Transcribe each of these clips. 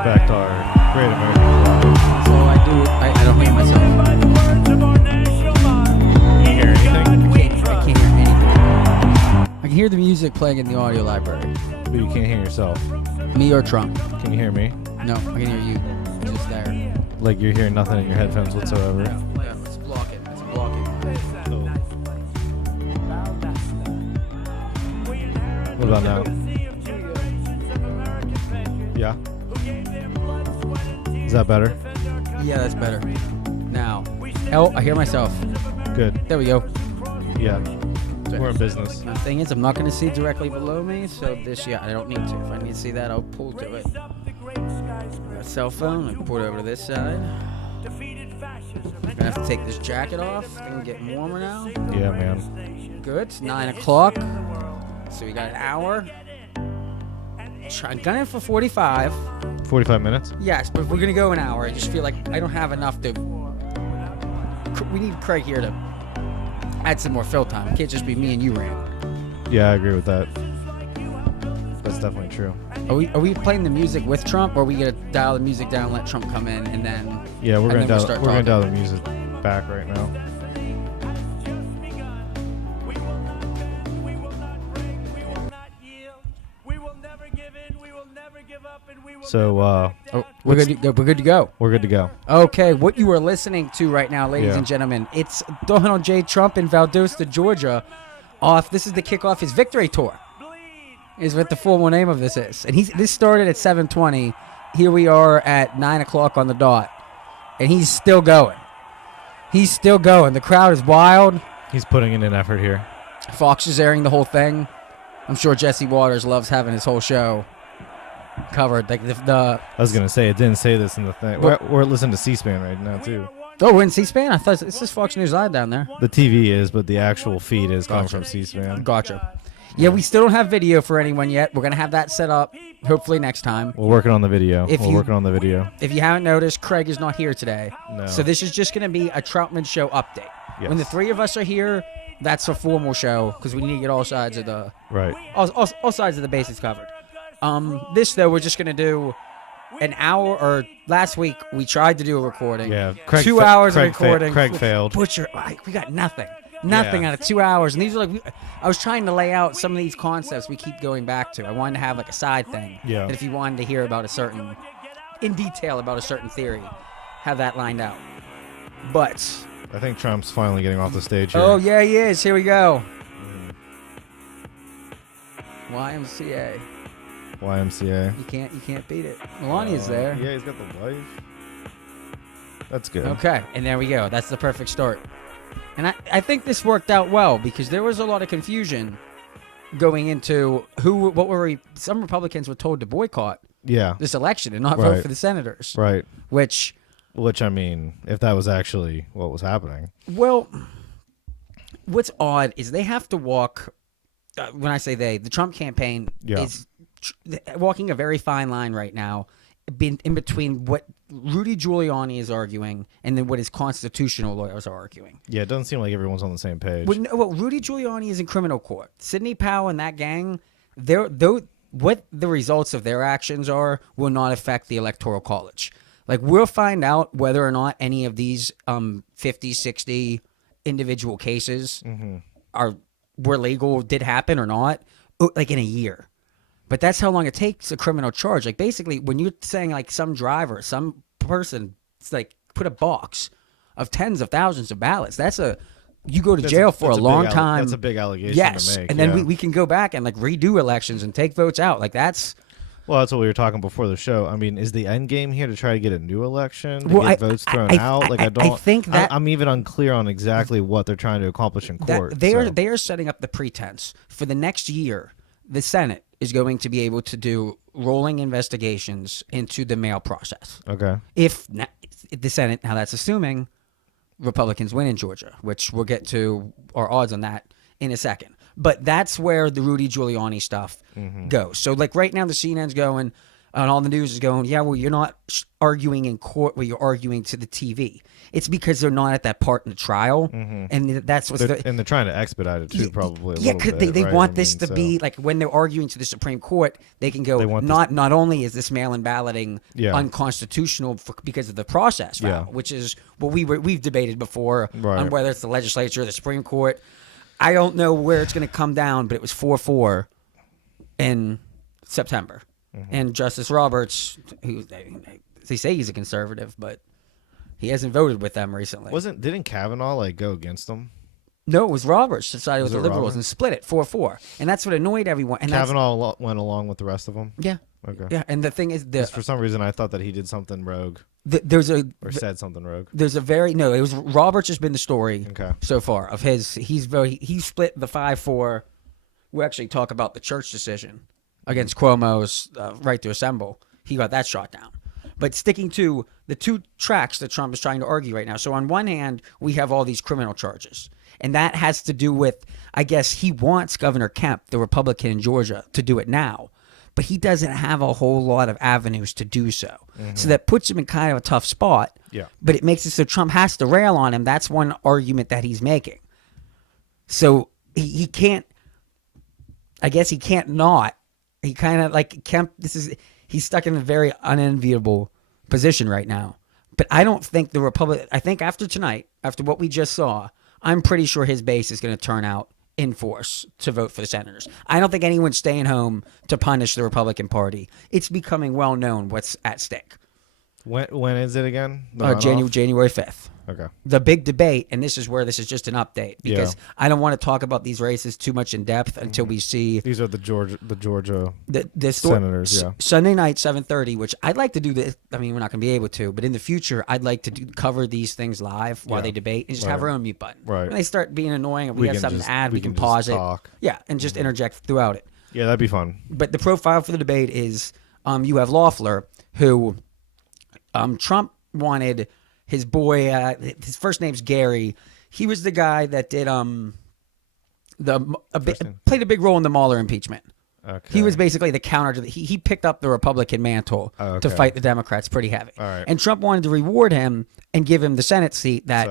respect our great American flag. So I do. I don't hear myself. Can you hear anything? I can't hear anything. I can hear the music playing in the audio library. But you can't hear yourself. Me or Trump? Can you hear me? No, I can hear you. It's just there. Like you're hearing nothing in your headphones whatsoever. Yeah, let's block it. Let's block it. So, what about now? Yeah. Is that better? Yeah, that's better. Now, oh, I hear myself. Good. There we go. Yeah. We're in business. The thing is, I'm not going to see directly below me, so this, yeah, I don't need to. If I need to see that, I'll pull to it. My cell phone, I pull it over to this side. I'm going to have to take this jacket off. Things are getting warmer now. Yeah, man. Good. It's 9 o'clock. So we got an hour. I'm gunning for 45. 45 minutes? Yes, but if we're going to go an hour, I just feel like I don't have enough to... We need Craig here to add some more fill time. It can't just be me and you, Rand. Yeah, I agree with that. That's definitely true. Are we playing the music with Trump, or are we going to dial the music down, let Trump come in, and then... Yeah, we're going to talking? dial the music back right now. So, we're good to go. We're good to go. Okay, what you are listening to right now, ladies Yeah. and gentlemen, it's Donald J. Trump in Valdosta, Georgia. This is the kickoff his victory tour. Is what the formal name of this is. And this started at 7:20. Here we are at 9 o'clock on the dot. And he's still going. He's still going. The crowd is wild. He's putting in an effort here. Fox is airing the whole thing. I'm sure Jesse Waters loves having his whole show covered. Like I was going to say, it didn't say this in the thing. We're listening to C-SPAN right now, too. Oh, we're in C-SPAN? I thought this is Fox News Live down there. The TV is, but the actual feed is coming from C-SPAN. Gotcha. Yeah, we still don't have video for anyone yet. We're going to have that set up hopefully next time. We're working on the video. If you haven't noticed, Craig is not here today. No. So this is just going to be a Troutman show update. Yes. When the three of us are here, that's a formal show because we need to get all sides of the all sides of the bases covered. This though, we're just going to do an hour. Or last week we tried to do a recording. Yeah, 2 hours of recording. Craig failed. We got nothing. Nothing out of 2 hours. And these are like, I was trying to lay out some of these concepts we keep going back to. I wanted to have like a side thing. Yeah. And if you wanted to hear about in detail about a certain theory, have that lined out. But I think Trump's finally getting off the stage here. Oh, yeah, he is. Here we go. YMCA. You can't beat it. Melania's there. Yeah, he's got the wife. That's good. Okay, and there we go. That's the perfect start. And I think this worked out well because there was a lot of confusion going into some Republicans were told to boycott this election and not vote for the senators. Right. Which, I mean, if that was actually what was happening. Well, what's odd is they have to walk, when I say the Trump campaign is walking a very fine line right now in between what Rudy Giuliani is arguing and then what his constitutional lawyers are arguing. Yeah, it doesn't seem like everyone's on the same page. Well, Rudy Giuliani is in criminal court. Sidney Powell and that gang, what the results of their actions are will not affect the Electoral College. Like, we'll find out whether or not any of these 50, 60 individual cases were legal, did happen or not, like in a year. But that's how long it takes a criminal charge. Like, basically, when you're saying, like, some driver, some person, it's like, put a box of tens of thousands of ballots, you go to jail for a long time. That's a big allegation to make. And then we can go back and, like, redo elections and take votes out. Like, that's... Well, that's what we were talking before the show. I mean, is the end game here to try to get a new election, to get votes thrown out? Like, I think that... I'm even unclear on exactly what they're trying to accomplish in court. They are setting up the pretense. For the next year, the Senate is going to be able to do rolling investigations into the mail process. Okay. If the Senate, now that's assuming Republicans win in Georgia, which we'll get to our odds on that in a second. But that's where the Rudy Giuliani stuff goes. So, like, right now the CNN's going, and all the news is going, yeah, well, you're not arguing in court, well, you're arguing to the TV. It's because they're not at that part in the trial, and that's what's and they're trying to expedite it too, probably. Yeah, because they right? want this to be like when they're arguing to the Supreme Court, they can go. Not only is this mail-in balloting unconstitutional because of the process route, which is what we've debated before on whether it's the legislature or the Supreme Court. I don't know where it's going to come down, but it was 4-4 in September, and Justice Roberts, who they say he's a conservative, but he hasn't voted with them recently. Didn't Kavanaugh go against them? No, it was Roberts decided with the liberals and split it 4-4, and that's what annoyed everyone. And Kavanaugh went along with the rest of them. Yeah. Okay. Yeah, and the thing is, for some reason I thought that he did something rogue. Said something rogue. It was Roberts has been the story so far of his. He split the 5-4. We actually talk about the church decision against Cuomo's right to assemble. He got that shot down. But sticking to the two tracks that Trump is trying to argue right now. So on one hand, we have all these criminal charges. And that has to do with, I guess, he wants Governor Kemp, the Republican in Georgia, to do it now. But he doesn't have a whole lot of avenues to do so. So that puts him in kind of a tough spot. Yeah. But it makes it so Trump has to rail on him. That's one argument that he's making. So he can't, I guess he can't not. He kind of like Kemp, he's stuck in a very unenviable position right now. But I don't think I think after tonight, after what we just saw, I'm pretty sure his base is going to turn out in force to vote for the senators. I don't think anyone's staying home to punish the Republican Party. It's becoming well known what's at stake. When is it again? January 5th. Okay. The big debate, and this is just an update because I don't want to talk about these races too much in depth until we see. These are the Georgia senators. Yeah. Sunday night 7:30, which I'd like to do this. I mean, we're not going to be able to, but in the future, I'd like to cover these things live while they debate and just have our own mute button. Right. When they start being annoying, and we have something to add, we can pause it. Talk. Yeah, and just interject throughout it. Yeah, that'd be fun. But the profile for the debate is you have Loeffler, who Trump wanted. His boy, his first name's Gary. He was the guy that did played a big role in the Mueller impeachment. Okay. He was basically the counter to he picked up the Republican mantle to fight the Democrats pretty heavy. All right. And Trump wanted to reward him and give him the Senate seat that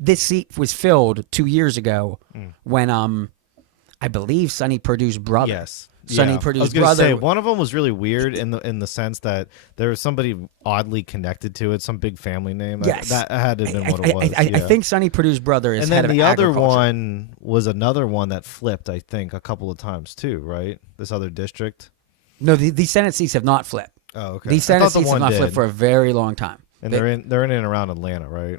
this seat was filled 2 years ago when I believe Sonny Perdue's brother. Yes. Sonny Perdue's I was brother. Say, one of them was really weird in the sense that there was somebody oddly connected to it, some big family name. Yes. That had to have been what it was. I think Sonny Perdue's brother is head of agriculture. And then the other one was another one that flipped, I think, a couple of times too, right? This other district? No, these Senate seats have not flipped. Oh, okay. These Senate seats have not flipped for a very long time. And they're in and around Atlanta, right?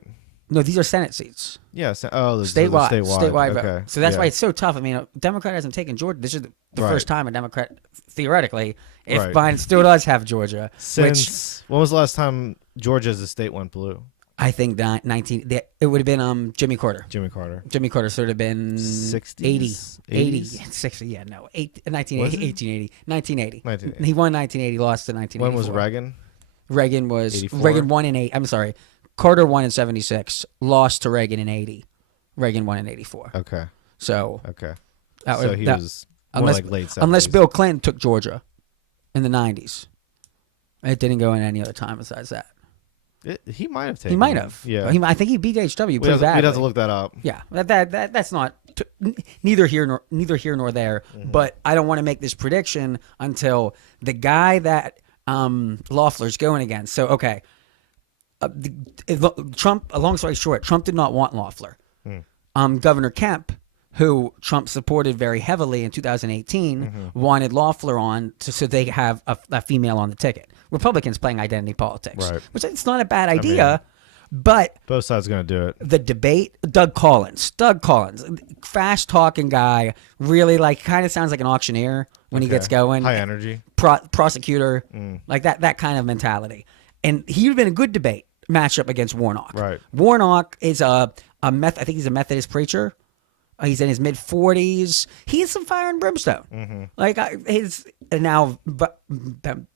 No, these are Senate seats. Yeah. Statewide. Okay. So that's why it's so tough. I mean, a Democrat hasn't taken Georgia. This is the first time a Democrat, theoretically, if Biden still does have Georgia. Since when was the last time Georgia as a state went blue? I think it would have been Jimmy Carter. Jimmy Carter. Jimmy Carter sort of been 60s? 80, 60, yeah, no, 1980. He won 1980, lost to 1984. When was Reagan? Reagan won in 8. I'm sorry. Carter won in 76, lost to Reagan in 80. Reagan won in 84. Okay. So he was more like late 70s. Unless Bill Clinton took Georgia in the 90s. It didn't go in any other time besides that. He might have taken. He might have. Yeah. I think he beat HW pretty badly. We'd have to look that up. Yeah. That's not neither here nor there. Mm-hmm. But I don't want to make this prediction until the guy that Loeffler's going against. So okay. Trump, a long story short, Trump did not want Loeffler. Governor Kemp, who Trump supported very heavily in 2018, wanted Loeffler on so they have a female on the ticket. Republicans playing identity politics, which it's not a bad idea, but both sides are going to do it. The debate, Doug Collins, fast talking guy, really kind of sounds like an auctioneer when he gets going. High energy. Prosecutor, like that kind of mentality. And he would have been a good debate matchup against Warnock. Right. Warnock is I think he's a Methodist preacher. He's in his mid 40s. He has some fire and brimstone. But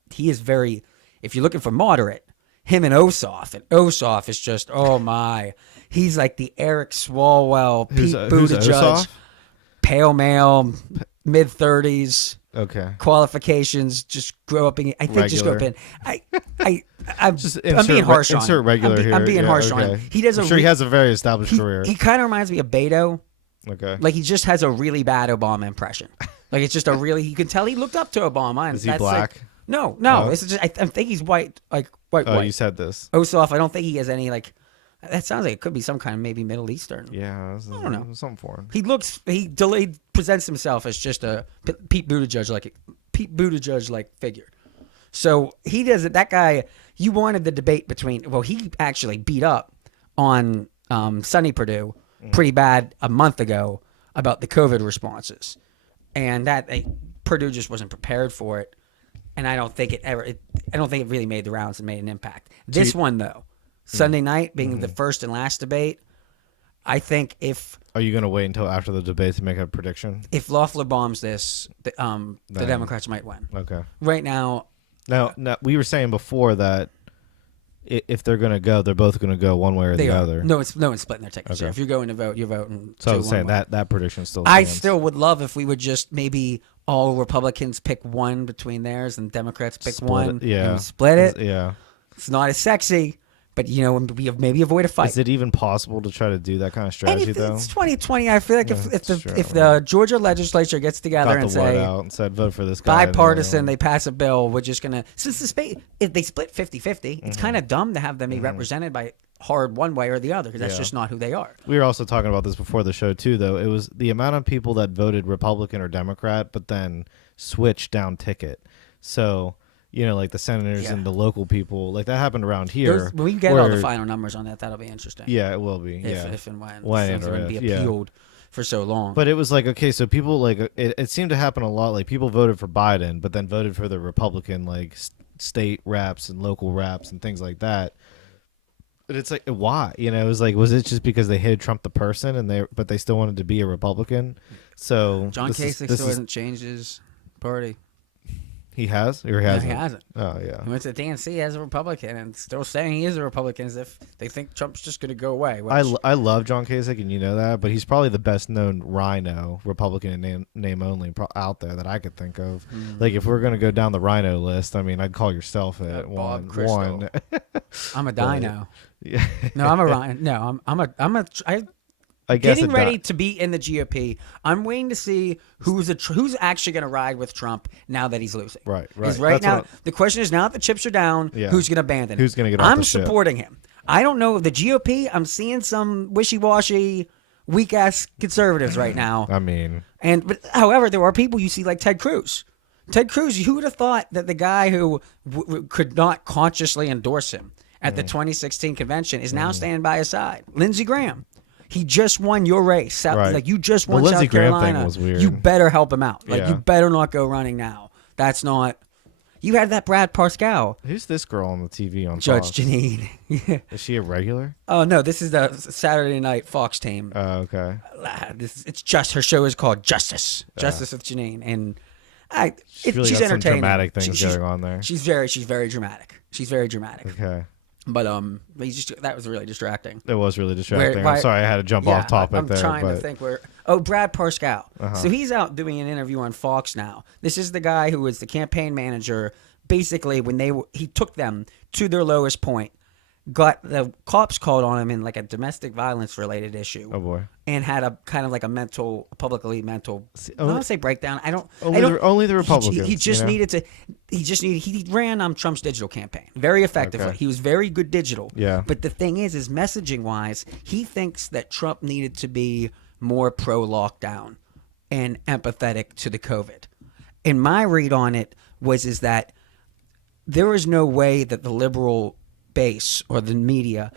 he is very. If you're looking for moderate, him and Ossoff is just oh my. He's like the Eric Swalwell, Pete Buttigieg, pale male, mid 30s. Okay. Qualifications, just grow up in. I think just grow up in. I'm being harsh on him. Insert regular here. I'm being harsh on him. He does. I'm sure he has a very established career. He kind of reminds me of Beto. Okay. Like he just has a really bad Obama impression. Like it's just a really. You can tell he looked up to Obama. And is he black? Like, no. Oh. It's just I think he's white. Like white. Oh, you said this. Ossoff. I don't think he has any like. That sounds like it could be some kind of maybe Middle Eastern. Yeah, I don't know. Something foreign. He presents himself as just a Pete Buttigieg like figure. So he does it. That guy, you wanted the debate between. Well, he actually beat up on Sonny Perdue pretty bad a month ago about the COVID responses, and that Perdue just wasn't prepared for it. And I don't think it really made the rounds and made an impact. This one though. Sunday night being the first and last debate, I think if... Are you going to wait until after the debate to make a prediction? If Loeffler bombs this, the Democrats might win. Okay. Right now... Now, we were saying before that if they're going to go, they're both going to go one way or the other. No one's splitting their tickets. Okay. If you're going to vote, you're voting. So I was saying that prediction still stands. I still would love if we would just maybe all Republicans pick one between theirs and Democrats pick one. And split it. Yeah. It's not as sexy. But, we maybe avoid a fight. Is it even possible to try to do that kind of strategy, though? It's 2020. I feel like if the Georgia legislature gets together and said, vote for this guy. Bipartisan, they pass a bill, we're just going to... Since if they split 50-50, it's kind of dumb to have them be represented by hard one way or the other because that's just not who they are. We were also talking about this before the show, too, though. It was the amount of people that voted Republican or Democrat but then switched down ticket. So... like the senators and the local people, like that happened around here. When we get all the final numbers on that, that'll be interesting. Yeah, it will be. If and when it's going to be appealed for so long. But it was like, okay, so people like it seemed to happen a lot. Like people voted for Biden, but then voted for the Republican like state reps and local reps and things like that. But it's like, why? It was like, was it just because they hated Trump the person but they still wanted to be a Republican? So John Kasich still hasn't changed his party. He has? Or he hasn't? No, he hasn't. Oh, yeah. He went to the DNC as a Republican and still saying he is a Republican as if they think Trump's just going to go away. I love John Kasich, and you know that, but he's probably the best-known Rhino, Republican in name only, out there that I could think of. Like, if we're going to go down the Rhino list, I mean, I'd call yourself it. Bob one. I'm a Dino. Yeah. No, I'm a Rhino. No, I'm getting ready to be in the GOP. I'm waiting to see who's actually going to ride with Trump now that he's losing. Right. Because now, the question is now that the chips are down, who's going to abandon him? Who's going to get off the ship? I'm supporting him. I don't know. The GOP, I'm seeing some wishy-washy, weak-ass conservatives right now. I mean. But however, there are people you see like Ted Cruz. Ted Cruz, who would have thought that the guy who could not consciously endorse him at the 2016 convention is now standing by his side? Lindsey Graham. He just won your race. Like you just won South Carolina. Thing was weird. You better help him out. Like you better not go running now. That's not. You had that Brad Parscale. Who's this girl on the TV on Judge Fox? Janine. Is she a regular? Oh no, this is the Saturday Night Fox team. Oh, okay. It's just her show is called Justice. Justice with Janine, and she's got entertaining. Some dramatic things going on there. She's very dramatic. She's very dramatic. Okay. But that was really distracting. It was really distracting. I'm sorry I had to jump off topic there. I'm trying to think where. Oh, Brad Parscale. So he's out doing an interview on Fox now. This is the guy who was the campaign manager. Basically, when he took them to their lowest point, got the cops called on him in like a domestic violence related issue. Oh boy. And had a kind of like a publicly mental. I don't want to say breakdown. Only the Republicans. He ran Trump's digital campaign very effectively. Okay. He was very good digital. Yeah. But the thing is messaging wise, he thinks that Trump needed to be more pro lockdown and empathetic to the COVID. And my read on it is that there is no way that the liberal base or the media,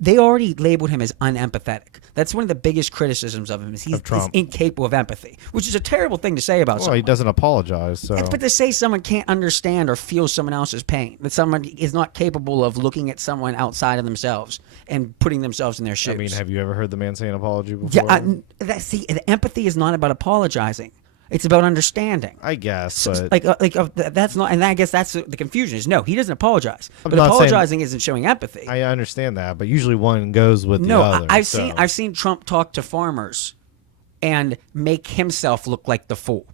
they already labeled him as unempathetic. That's one of the biggest criticisms of him is he's incapable of empathy, which is a terrible thing to say about someone. He doesn't apologize. So. But to say someone can't understand or feel someone else's pain, that someone is not capable of looking at someone outside of themselves and putting themselves in their shoes. I mean, have you ever heard the man say an apology before? Yeah, empathy is not about apologizing. It's about understanding. I guess, so, but that's not, and I guess that's the confusion. Is no, he doesn't apologize, but apologizing isn't showing empathy. I understand that, but usually one goes with the other. I've seen Trump talk to farmers, and make himself look like the fool,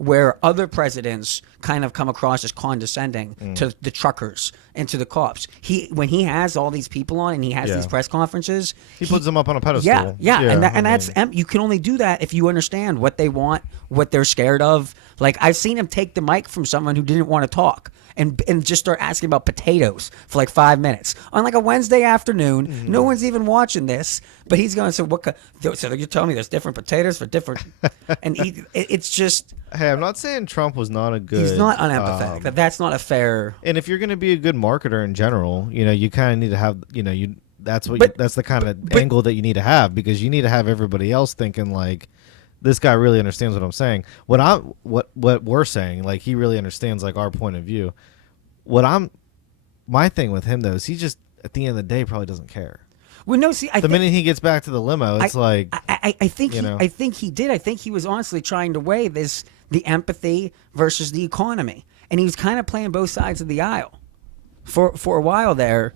where other presidents kind of come across as condescending to the truckers and to the cops. When he has all these people on and he has Yeah. these press conferences, He puts them up on a pedestal. yeah, and I that's mean, you can only do that if you understand what they want, what they're scared of. Like I've seen him take the mic from someone who didn't want to talk and just start asking about potatoes for like 5 minutes on like a Wednesday afternoon. No one's even watching this, but he's going. So what? So you're telling me there's different potatoes for different, and it's just. hey, I'm not saying Trump was not a good. He's not unempathetic. That's not a fair. And if you're going to be a good marketer in general, you kind of need to have, that's the kind of angle that you need to have, because you need to have everybody else thinking like, this guy really understands what I'm saying. What we're saying, like he really understands like our point of view. My thing with him though is he just at the end of the day probably doesn't care. Well, no, see, The minute he gets back to the limo, it's like I think I think he did. I think he was honestly trying to weigh the empathy versus the economy, and he was kind of playing both sides of the aisle for a while there.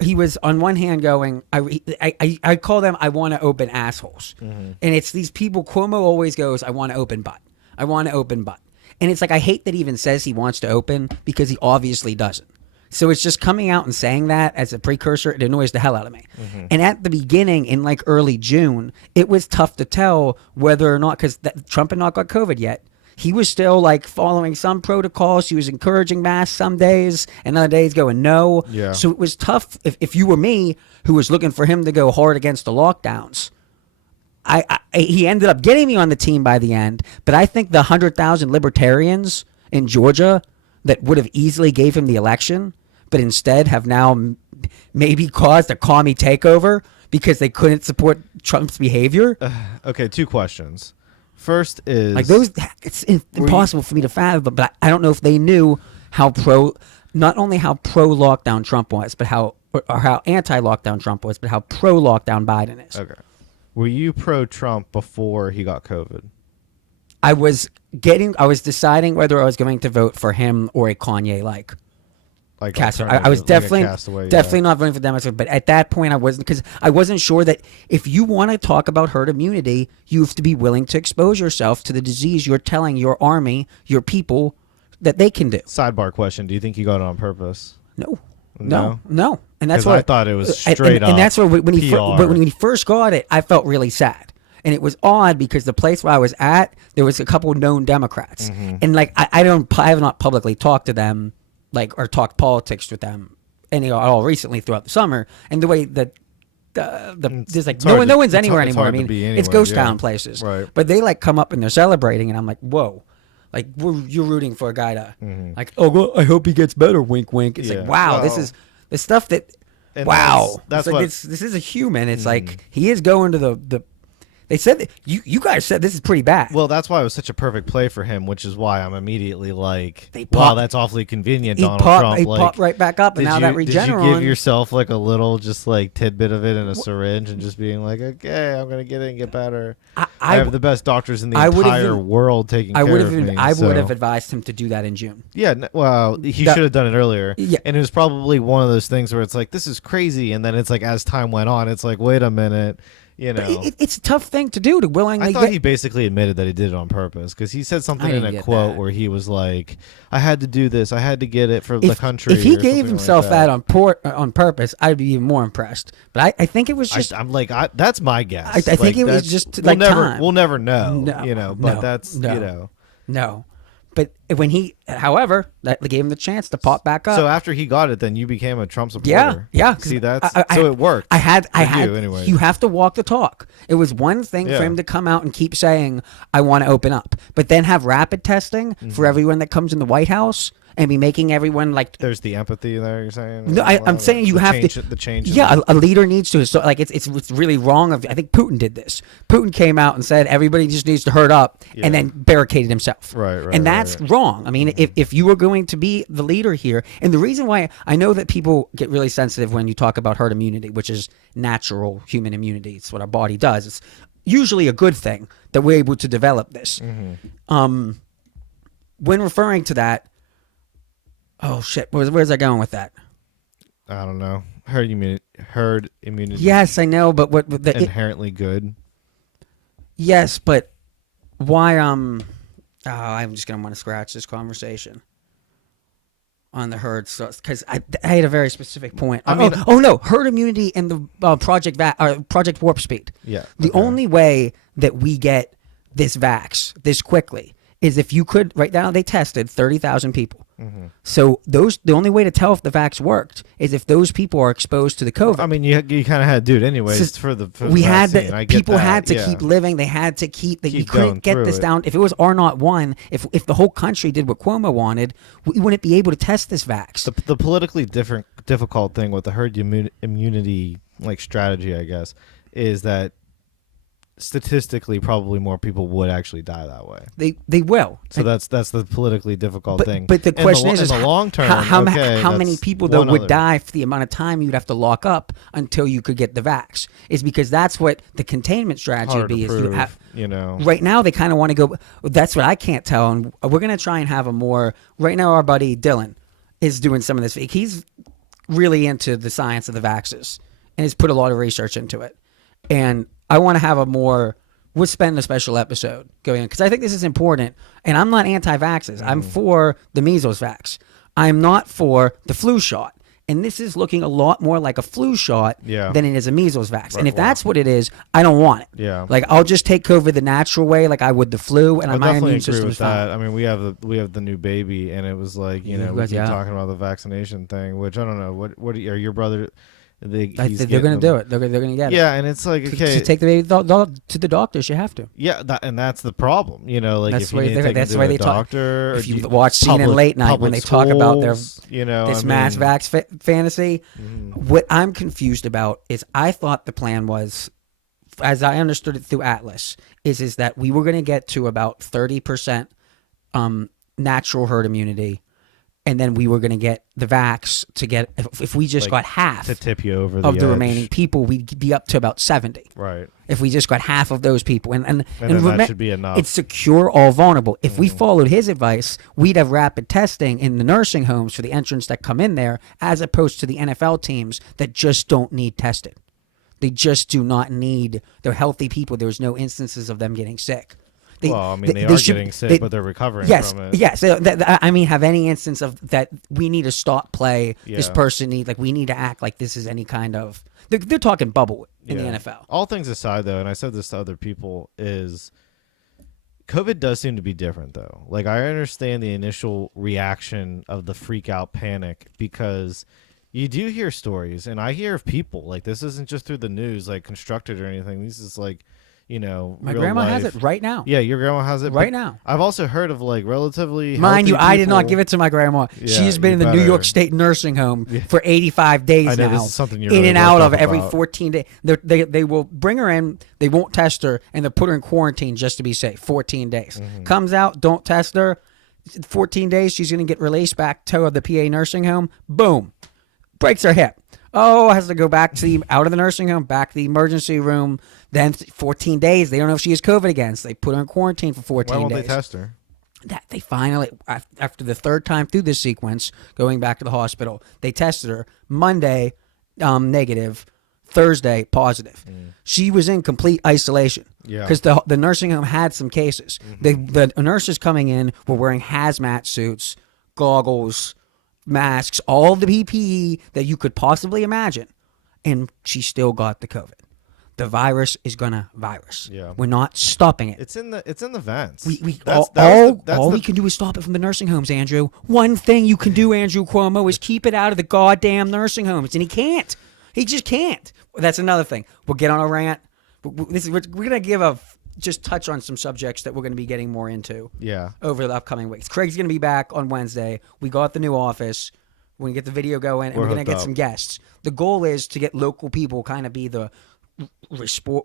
He was on one hand going, I call them, I want to open assholes. And it's these people, Cuomo always goes, I want to open butt. I want to open butt. And it's like, I hate that he even says he wants to open because he obviously doesn't. So it's just coming out and saying that as a precursor, it annoys the hell out of me. And at the beginning, in like early June, it was tough to tell whether or not, because Trump had not got COVID yet. He was still like following some protocols. He was encouraging masks some days, and other days going no. Yeah. So it was tough. If you were me, who was looking for him to go hard against the lockdowns, he ended up getting me on the team by the end. But I think the 100,000 libertarians in Georgia that would have easily gave him the election, but instead have now maybe caused a commie takeover because they couldn't support Trump's behavior. okay, 2 questions. First is Like those, it's impossible for me to fathom. But I don't know if they knew not only how pro lockdown Trump was, but how anti lockdown Trump was, but how pro lockdown Biden is. Okay. Were you pro Trump before he got COVID? I was deciding whether I was going to vote for him or a Kanye like. Like I was like a definitely Castaway, definitely not voting for Democrats, but at that point I wasn't, because I wasn't sure that if you want to talk about herd immunity, you have to be willing to expose yourself to the disease you're telling your army, your people, that they can do. Sidebar question: do you think he got it on purpose? No. No? And that's 'Cause why I thought it was straight and up that's why when PR. he first got it, I felt really sad. And it was odd because the place where I was at, there was a couple of known Democrats, and like I have not publicly talked to them, like, or talked politics with them any at all recently throughout the summer. And the way that there's like no one's anywhere anymore. I mean, it's ghost town places, Right. But they like come up and they're celebrating, and I'm like, whoa. Like you're rooting for a guy to like, oh, well, I hope he gets better. Wink, wink. It's like, wow, this is the stuff that, And wow, that's it's like, what- this is a human. It's like he is going to the. They said that you guys said this is pretty bad. Well, that's why it was such a perfect play for him, which is why I'm immediately like, They wow, pop- that's awfully convenient, he Donald popped, Trump. he Like, popped right back up, and now that did you Regeneron. give yourself like a little just like tidbit of it in a syringe and just being like, okay, I'm gonna get it and get better. I have the best doctors in the entire world taking care of me. I would have so- advised him to do that in June. Yeah, well, he should have done it earlier. Yeah. And it was probably one of those things where it's like, this is crazy, and then it's like as time went on, it's like, wait a minute. It's a tough thing to do to willingly. I thought he basically admitted that he did it on purpose, because he said something in didn't a get quote that. where he was like, "I had to do this. I had to get it for the country." If he or gave something himself like that on purpose, I'd be even more impressed. But I think it was just. I'm like, that's my guess. I think Like, it was that's- just, we'll like, never, time. we'll never know. No, but no, that's no. No, but when however, that gave him the chance to pop back up. So after he got it, then you became a Trump supporter. Yeah. See, that's I- so it worked. I had. you, anyway. You have to walk the talk. It was one thing for Yeah. him to come out and keep saying, "I want to open up," but then have rapid testing for everyone that comes in the White House and be making everyone like. There's the empathy there. You're saying? No, I'm saying you have to. The change. Yeah, a leader needs to. So, like, it's really wrong. I think Putin did this. Putin came out and said everybody just needs to herd up, Yeah. and then barricaded himself. Right, And that's right. wrong. I mean, if you were going to be the leader here, and the reason why I know that people get really sensitive when you talk about herd immunity, which is natural human immunity. It's what our body does. It's usually a good thing that we're able to develop this. When referring to that. Oh shit! Where's I going with that? I don't know. Herd immunity. Yes, I know, but Inherently good. yes, but why? Oh, I'm just gonna want to scratch this conversation on the herd because I had a very specific point. I mean, No, herd immunity and the Project Warp Speed. yeah. The Okay. only way that we get this vax this quickly is if you could. Right now, they tested 30,000 people. Mm-hmm. So the only way to tell if the vax worked is if those people are exposed to the COVID. I mean, you kind of had to do it anyways So for the we had vaccine. I get people that, had to yeah. keep living. They had to keep that. You Keep going couldn't get through this it. down. If it was R not one, if the whole country did what Cuomo wanted, we wouldn't be able to test this vax. The politically difficult thing with the herd immunity like strategy, I guess, is that statistically probably more people would actually die that way. They will. So that's the politically difficult thing. But the question in is the long term, how okay, many that's people though one would other- die for the amount of time you'd have to lock up until you could get the vax? Is because that's what the containment strategy hard would be. to Is you prove, have, you know. right now they kind of want to go. That's what I can't tell, and we're gonna try and have a more. Right now, our buddy Dylan is doing some of this. He's really into the science of the vaxes and has put a lot of research into it. And I want to have a more. We'll spend a special episode going in because I think this is important. And I'm not anti-vaxxers. I'm for the measles vax. I'm not for the flu shot. And this is looking a lot more like a flu shot Yeah. than it is a measles vax. And if wow. that's what it is, I don't want it. Yeah. Like I'll just take COVID the natural way, like I would the flu, and I my definitely immune agree system with is fine. that. I mean, we have the new baby, and it was like we guys, keep yeah. talking about the vaccination thing, which I don't know. What are your brother? They're going to do it. They're going to get it. Yeah, and it's like okay, To take the baby to the doctors, you have to. yeah, and that's the problem. You know, like That's if you why need to take that's them why to they a talk- doctor, if or you watch Scene in Late Night when they talk about their you know, this I mass mean, vax fantasy. Mm-hmm. What I'm confused about is I thought the plan was, as I understood it through Atlas, is that we were going to get to about 30% natural herd immunity, and then we were going to get the vax to get if we just Like, got half to tip you over of the edge. remaining people, we'd be up to about 70. Right. If we just got half of those people, and then that should be enough. It's secure all vulnerable. If we followed his advice, we'd have rapid testing in the nursing homes for the entrants that come in there, as opposed to the NFL teams that just don't need tested. They just do not need. They're healthy people. There's no instances of them getting sick. Well, I mean, they are getting sick, but they're recovering yes, from it. Yes, I mean, have any instance of that we need to stop play. This Yeah. person needs, like, we need to act like this is any kind of. They're talking bubble in the Yeah. NFL. All things aside, though, and I said this to other people, is COVID does seem to be different, though. Like, I understand the initial reaction of the freak out panic because you do hear stories, and I hear of people. Like, this isn't just through the news, like, constructed or anything. This is, like, you know, My real grandma life. has it right now. Yeah, your grandma has it Right but now. I've also heard of, like, relatively Mind you, healthy I did not people- give it to my grandma. Yeah, She's been you in the New York better. State nursing home for 85 days I know now. this is something you're in really and out worked of up every about. 14 days. They will bring her in. They won't test her, and they'll put her in quarantine just to be safe. 14 days. Mm-hmm. Comes out, don't test her. 14 days, she's going to get released back to the PA nursing home. Boom. Breaks her hip. Oh, has to go back to the out of the nursing home, back to the emergency room. Then 14 days. They don't know if she has COVID again, so they put her in quarantine for 14 Why won't days. they test her? That they finally, after the third time through this sequence, going back to the hospital, they tested her Monday, negative, Thursday, positive. She was in complete isolation. Yeah. Because the nursing home had some cases. The nurses coming in were wearing hazmat suits, goggles, masks, all the PPE that you could possibly imagine, and she still got the COVID. The virus is gonna virus. Yeah. We're not stopping it. It's in the vents. All we can do is stop it from the nursing homes, Andrew. One thing you can do, Andrew Cuomo, is keep it out of the goddamn nursing homes, and he can't. He just can't. That's another thing. We'll get on a rant. We're gonna just touch on some subjects that we're gonna be getting more into. Yeah. Over the upcoming weeks. Craig's gonna be back on Wednesday. We got the new office. We're gonna get the video going, and We're we're gonna hooked get up. some guests. The goal is to get local people, kind of be the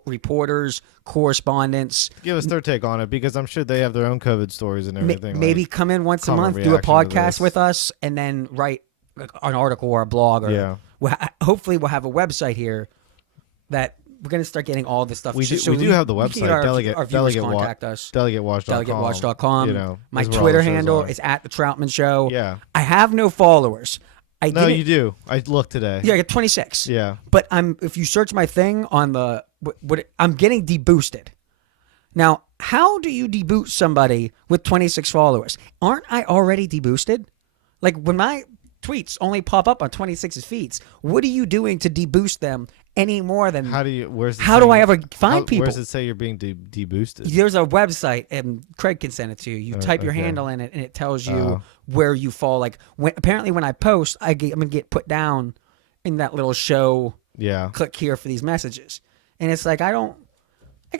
reporters, correspondents. Give us their take on it because I'm sure they have their own COVID stories and everything. Maybe like, come in once a common month, do a reaction to podcast this. with us, and then write an article or a blog. Or Yeah. hopefully we'll have a website here that we're going to start getting all this stuff. We do, So we do have the we can website. get our viewers contact us. DelegateWatch.com. DelegateWatch.com. You know, my is where all Twitter the shows handle are. is at the Troutman Show. Yeah. I have no followers. No, you do. I looked today. Yeah, I got 26. Yeah. But if you search my thing on I'm getting deboosted. Now, How do you deboost somebody with 26 followers? Aren't I already deboosted? Like when my tweets only pop up on 26's feeds, what are you doing to deboost them any more than? How do you? Where's it How do saying- I ever find people? Where does it say you're being deboosted? There's a website, and Craig can send it to you. You type your okay. handle in it, and it tells you where you fall. Like apparently, when I post, I'm gonna get put down in that little show. Yeah. Click here for these messages, and it's like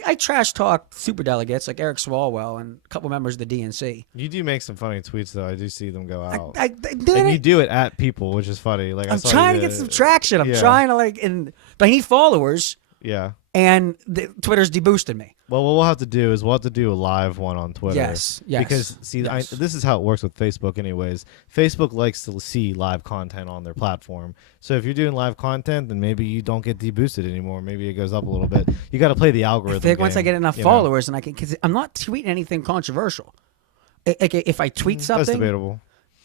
I trash talk super delegates like Eric Swalwell and a couple members of the DNC. You do make some funny tweets though. I do see them go out. I did and it. you do it at people, which is funny. Like I'm trying to get some traction. I'm trying to but I need followers, Yeah. and Twitter's deboosted me. Well, what we'll have to do is we'll have to do a live one on Twitter. Yes. Because see, yes. this is how it works with Facebook, anyways. Facebook likes to see live content on their platform. So if you're doing live content, then maybe you don't get deboosted anymore. Maybe it goes up a little bit. You got to play the algorithm. I think once I game, get enough you know? followers, and I can, because I'm not tweeting anything controversial. If I tweet That's something, debatable.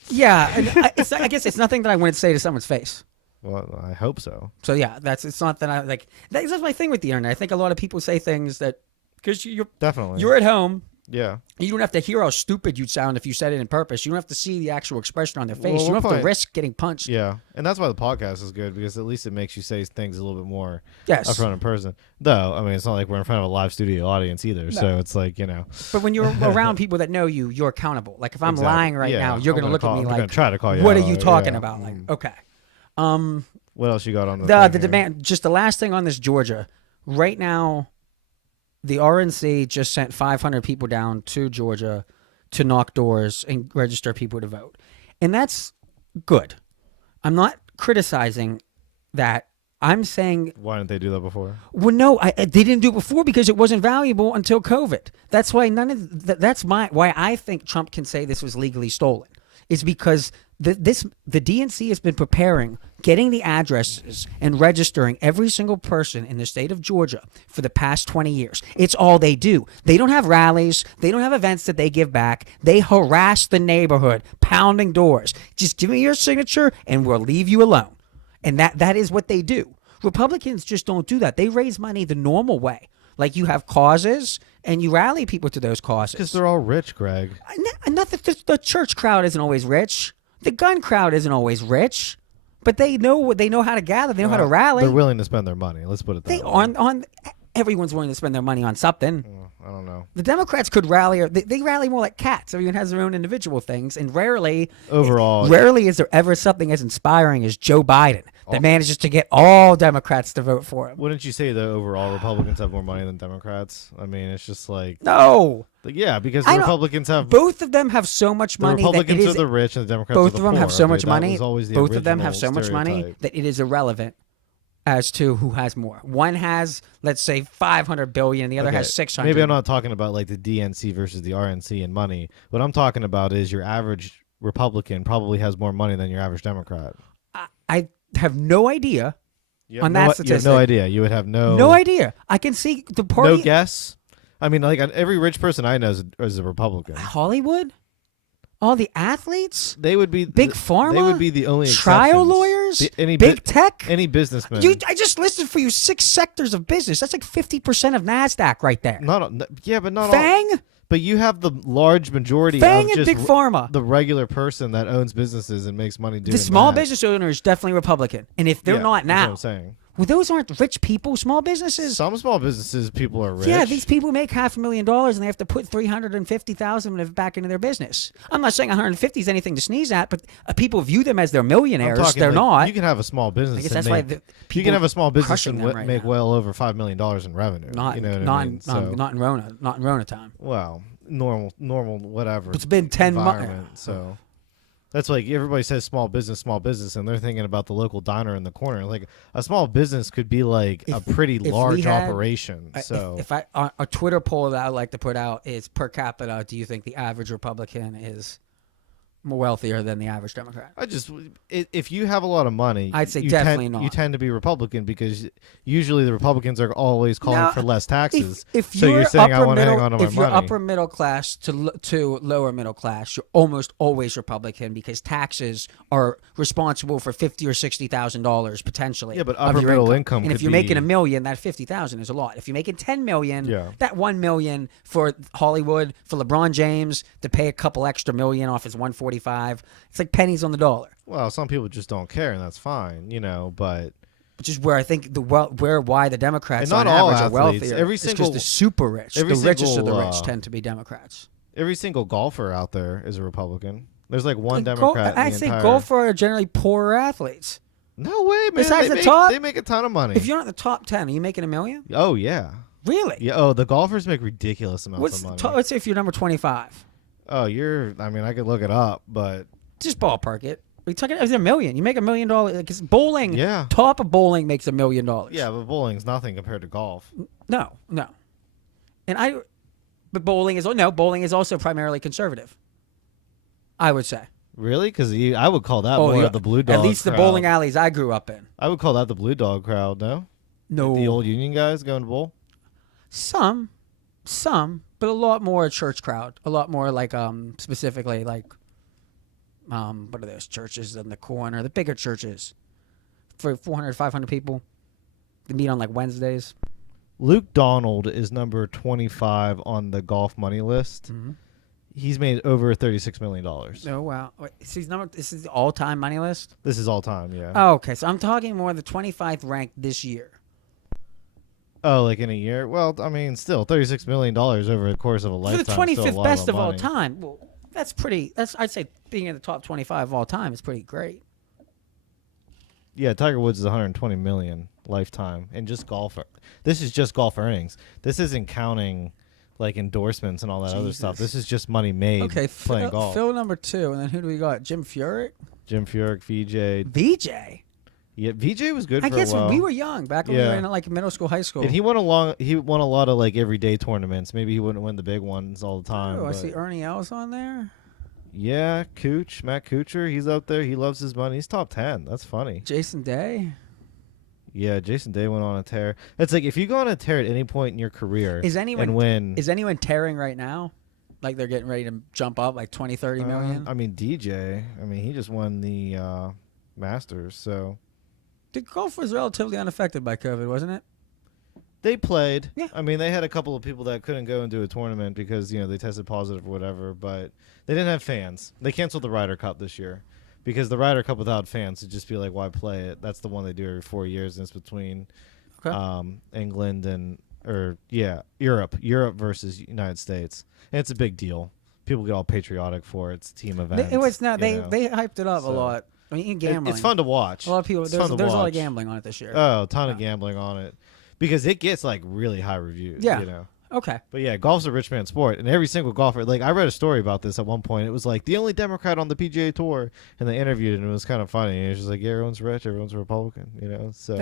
yeah, and I guess it's nothing that I wouldn't say to someone's face. Well, I hope so. So yeah, it's not that I like. That's my thing with the internet. I think a lot of people say things that because Definitely. you're at home. Yeah. You don't have to hear how stupid you'd sound if you said it in purpose. You don't have to see the actual expression on their face. Well, you don't have we're to risk getting punched. Yeah, and that's why the podcast is good because at least it makes you say things a little bit more Yes. up front in person. Though, I mean, it's not like we're in front of a live studio audience either, so it's like, you know. But when you're around people that know you, you're accountable. Like if I'm Exactly. lying right Yeah, now, you're I'm going to look at me I'm gonna like, try to call you what are out. you talking Yeah. about? Like, Mm. okay. What else you got on the The thing here? demand. Just the last thing on this Georgia. Right now, the RNC just sent 500 people down to Georgia to knock doors and register people to vote, and that's good. I'm not criticizing that. I'm saying, Why didn't they do that before? well, no, they didn't do it before because it wasn't valuable until COVID. That's why that's why I think Trump can say this was legally stolen. Is because the DNC has been preparing, getting the addresses and registering every single person in the state of Georgia for the past 20 years. It's all they do. They don't have rallies. They don't have events that they give back. They harass the neighborhood, pounding doors. Just give me your signature and we'll leave you alone. And that is what they do. Republicans just don't do that. They raise money the normal way. Like you have causes and you rally people to those causes. Because they're all rich, Greg. Not that the church crowd isn't always rich. The gun crowd isn't always rich. But they know how to gather. They know how to rally. They're willing to spend their money. Let's put it that They way. on everyone's willing to spend their money on something. I don't know. The Democrats could rally, or they rally more like cats. Everyone has their own individual things, and rarely is there ever something as inspiring as Joe Biden that manages to get all Democrats to vote for him. Wouldn't you say that overall Republicans have more money than Democrats? I mean, it's just like No, yeah, because the I don't- Republicans have both of them have so much the money. Republicans that it are is, the rich and the Democrats both are the of them poor. have so Okay, much that money. was always the Both of them have so original much money stereotype. that it is irrelevant as to who has more. One has, let's say, 500 billion, and the other Okay, has 600. Maybe I'm not talking about like the DNC versus the RNC in money. What I'm talking about is your average Republican probably has more money than your average Democrat. I have no idea on that You have statistic. no idea. You would have No idea. I can see the party. No guess. I mean, like every rich person I know is a Republican. Hollywood, all the athletes, They would be Big Pharma. They would be the only trial exceptions. lawyers, Any big tech. any businessman. I just listed for you 6 sectors of business. That's like 50% of NASDAQ right there. But not all. Fang, But you have the large majority Fang of and just Big Pharma. the regular person that owns businesses and makes money doing The small that. business owner is definitely Republican. And if they're Yeah, not that's what now, I'm saying. well, those aren't rich people, small businesses. Some small businesses, people are rich. Yeah, these people make $500,000 and they have to put $350,000 back into their business. I'm not saying 150 is anything to sneeze at, but people view them as they're I'm millionaires. talking They're like, not. You can have a small business. I guess and that's why make- the you people can have a small business crushing and them right make now. well over $5 million in revenue. Not, you know what not, I mean? So, not in Rona time. well, normal, whatever. It's been 10 months. environment, So that's like everybody says small business, and they're thinking about the local diner in the corner. Like a small business could be like a pretty if we large had- operation. So if a Twitter poll that I'd like to put out is per capita, do you think the average Republican is more wealthier than the average Democrat. If you have a lot of money, I'd say you definitely tend, not. You tend to be Republican because usually the Republicans are always calling No, for less taxes. If So you're you're saying I upper want to hang middle, on to my if you're money. upper middle class to lower middle class, you're almost always Republican because taxes are responsible for $50,000 or $60,000 potentially. Yeah, but of upper your middle income. income And if could you're making be- $1 million, that 50,000 is a lot. If you're making 10 million, Yeah. that 1 million for Hollywood for LeBron James to pay a couple extra million off his 145, it's like pennies on the dollar. Well, some people just don't care, and that's fine, but Which is where I think why the Democrats And not on all average are athletes. wealthier. Every It's single- because the super rich, the every richest of the single, rich, tend to be Democrats. every single golfer out there is a Republican. There's like one Like, Democrat. I in the say entire... golfer are generally poorer athletes. No way, man. Besides they the top- they make a ton of money. If you're not in the top 10, are you making $1 million? Oh yeah, Really? yeah. Oh, the golfers make ridiculous amounts of money. Let's say if you're number 25. Oh, I mean, I could look it up, but Just ballpark it. We're talking it's $1 million. You make $1 million. Because bowling, Yeah. top of bowling makes $1 million. yeah, but bowling's nothing compared to golf. No. But bowling is also primarily conservative. I would say. Really? Because I would call that more yeah. of the blue dog. At least the crowd. bowling alleys I grew up in. I would call that the blue dog crowd. No, No. the old Union guys going to bowl. Some, but a lot more church crowd. A lot more like specifically like what are those churches in the corner? The bigger churches for 400, 500 people. They meet on like Wednesdays. Luke Donald is number 25 on the golf money list. Mm-hmm. He's made over $36 million. Oh wow! Wait, this is the all-time money list. This is all time, yeah. Oh, okay, so I'm talking more the 25th ranked this year. Oh, like in a year? Well, I mean, still $36 million over the course of a For lifetime. the still a 25th lot best of all money. time. Well, that's pretty. I'd say being in the top 25 of all time is pretty great. Yeah, Tiger Woods is 120 million lifetime, and just golf. This is just golf earnings. This isn't counting like endorsements and all that other stuff. Jesus. This is just money made Okay, playing golf. Phil number 2, and then who do we got? Jim Furyk, Jim Furyk, VJ. VJ. Yeah, VJ was good I for guess a while. when we were young, back when we Yeah. were in like middle school, high school. And he won a lot of like everyday tournaments. Maybe he wouldn't win the big ones all the time. Oh, I but- see Ernie Els on there. Yeah, Matt Kuchar, he's up there. He loves his money. He's top 10. That's funny. Jason Day. Yeah, Jason Day went on a tear. It's like if you go on a tear at any point in your career Is anyone and win. Is anyone tearing right now? Like they're getting ready to jump up like 20, 30 million? I mean, DJ. I mean, he just won the Masters, so The golf was relatively unaffected by COVID, wasn't it? they played. Yeah. I mean, they had a couple of people that couldn't go and do a tournament because they tested positive or whatever, but they didn't have fans. They canceled the Ryder Cup this year because the Ryder Cup without fans would just be like, why play it? That's the one they do every 4 years, and it's between England and Europe versus United States, and it's a big deal. People get all patriotic for it. It's a team event. It was not. you They know. they hyped it up a So- lot. I mean, in gambling, It's fun to watch. A lot of people. It's There's fun to a lot of watch. gambling on it this year. Oh, a ton of gambling on it because it gets like really high reviews. Yeah. Okay. But yeah, golf's a rich man sport, and every single golfer. Like I read a story about this at one point. It was like the only Democrat on the PGA Tour, and they interviewed it, and it was kind of funny. And it was just like, yeah, everyone's rich, everyone's a Republican. So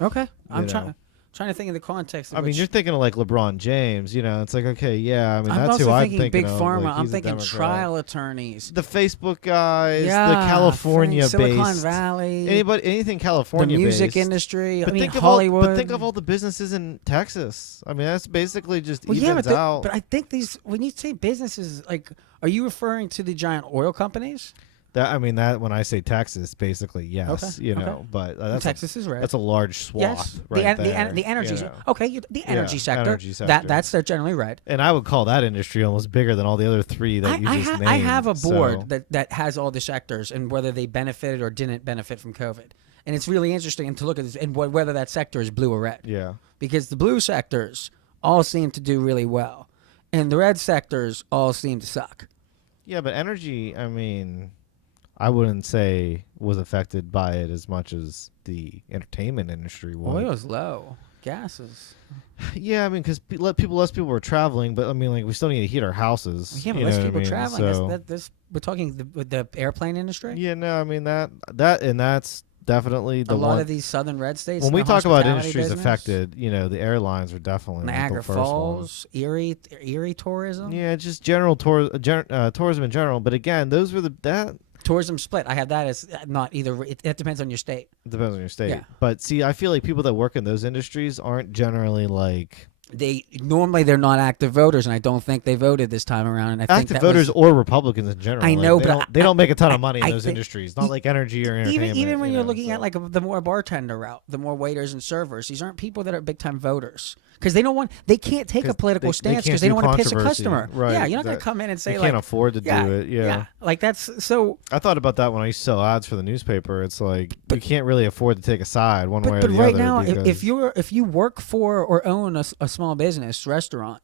Okay. I'm know. trying to think of the context. Of I mean, which- you're thinking of like LeBron James. It's like okay, yeah. I mean, I'm that's also who I'm thinking thinking big of. pharma. Like, I'm he's a thinking Democrat. trial attorneys. The Facebook guys, Yeah, the California Silicon based, Valley, anything the California music based. industry. I mean, think Hollywood. but think of all the businesses in Texas. I mean, that's basically just Well, yeah, evens but, out. but I think when you say businesses, like, are you referring to the giant oil companies? That when I say Texas, basically yes, Okay, okay. but that's Texas is red. that's a large swath, Yes, right the there. energy. you know. Okay, the energy sector. energy sector. That's generally red. And I would call that industry almost bigger than all the other three that you just named. I have a board so. that has all the sectors and whether they benefited or didn't benefit from COVID. And it's really interesting to look at this and whether that sector is blue or red. Yeah, Because the blue sectors all seem to do really well, and the red sectors all seem to suck. yeah, but energy. I mean, I wouldn't say was affected by it as much as the entertainment industry was. Oil's low. Gas is. Yeah, I mean, because less people were traveling, but I mean, like we still need to heat our houses. Yeah, but you less know what people I mean? traveling. So, We're talking the airplane industry. yeah, no, I mean that and that's definitely. A The lot one of these southern red states. when in we the talk about hospitality industries business, affected, the airlines are definitely like Niagara the first ones. Falls, Erie tourism. Yeah, just general tourism in general. But again, those were that Tourism split. I have that as not either. It depends on your state. depends on your state. Yeah. But see, I feel like people that work in those industries aren't generally like They're not active voters, and I don't think they voted this time around. And I think active that voters was, or Republicans in general. I Like, know, they but don't make a ton of money in I those think- industries. Not like energy or entertainment. even when you're looking so. at like the more bartender route, the more waiters and servers, these aren't people that are big time voters because they can't take a 'Cause political they stance can't because they do don't want to piss a controversy. customer. Right, Yeah, you're not going to come in and say They like can't afford to do it. Yeah. like that's so. I thought about that when I used to sell ads for the newspaper. It's like you can't really afford to take a side one way or But the right other. now, because if you work for or own a small business restaurant,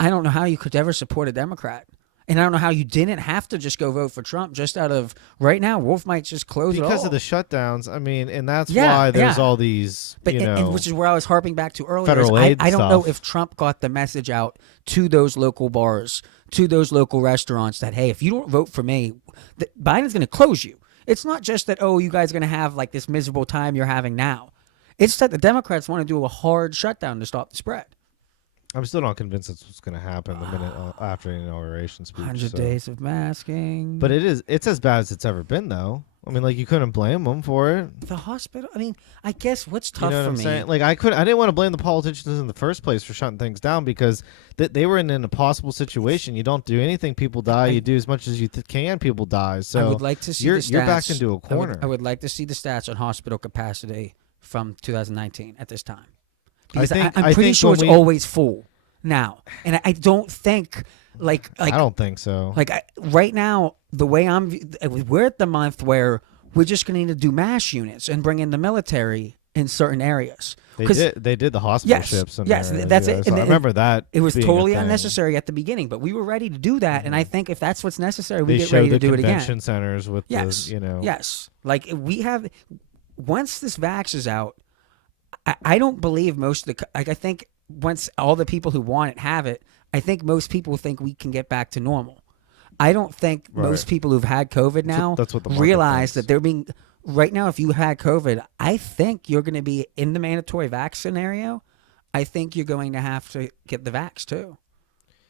I don't know how you could ever support a Democrat. And I don't know how you didn't have to just go vote for Trump just out of right now. Wolf might just close it all. because of the shutdowns. I mean, and that's Yeah, why there's yeah. all these, But and which is where I was harping back to earlier. federal is aid I don't know stuff. if Trump got the message out to those local bars, to those local restaurants that hey, if you don't vote for me, Biden's going to close you. It's not just that you guys are going to have like this miserable time you're having now. It's that the Democrats want to do a hard shutdown to stop the spread. I'm still not convinced that's what's going to happen the minute after the inauguration speech. 100 so. days of masking. But it's as bad as it's ever been, though. I mean, like you couldn't blame them for it. the hospital. I mean, I guess what's tough You know what for I'm me. saying? Like I didn't want to blame the politicians in the first place for shutting things down because they were in an impossible situation. You don't do anything, people die. You do as much as you can, people die. So I would like to see you're the stats. you're backed into a corner. I would like to see the stats on hospital capacity from 2019 at this time. Because think- I'm I pretty think sure when it's we- always full now, and I don't think like I don't think so. right now the way we're at the month where we're just going to need to do mass units and bring in the military in certain areas. They did the hospital Yes, ships. In yes, there, that's yeah, it. so And I remember that. It was being a totally thing. unnecessary at the beginning, but we were ready to do that, and I think if that's what's necessary, we They get showed ready to the do it again. convention centers with Yes, the. yes. Like we have, once this vax is out, I don't believe most of the. Like I think once all the people who want it have it, I think most people think we can get back to normal. I don't think most Right. people who've had COVID now that's what the market realize thinks. that they're being right now. If you had COVID, I think you're going to be in the mandatory vax scenario. I think you're going to have to get the vax too.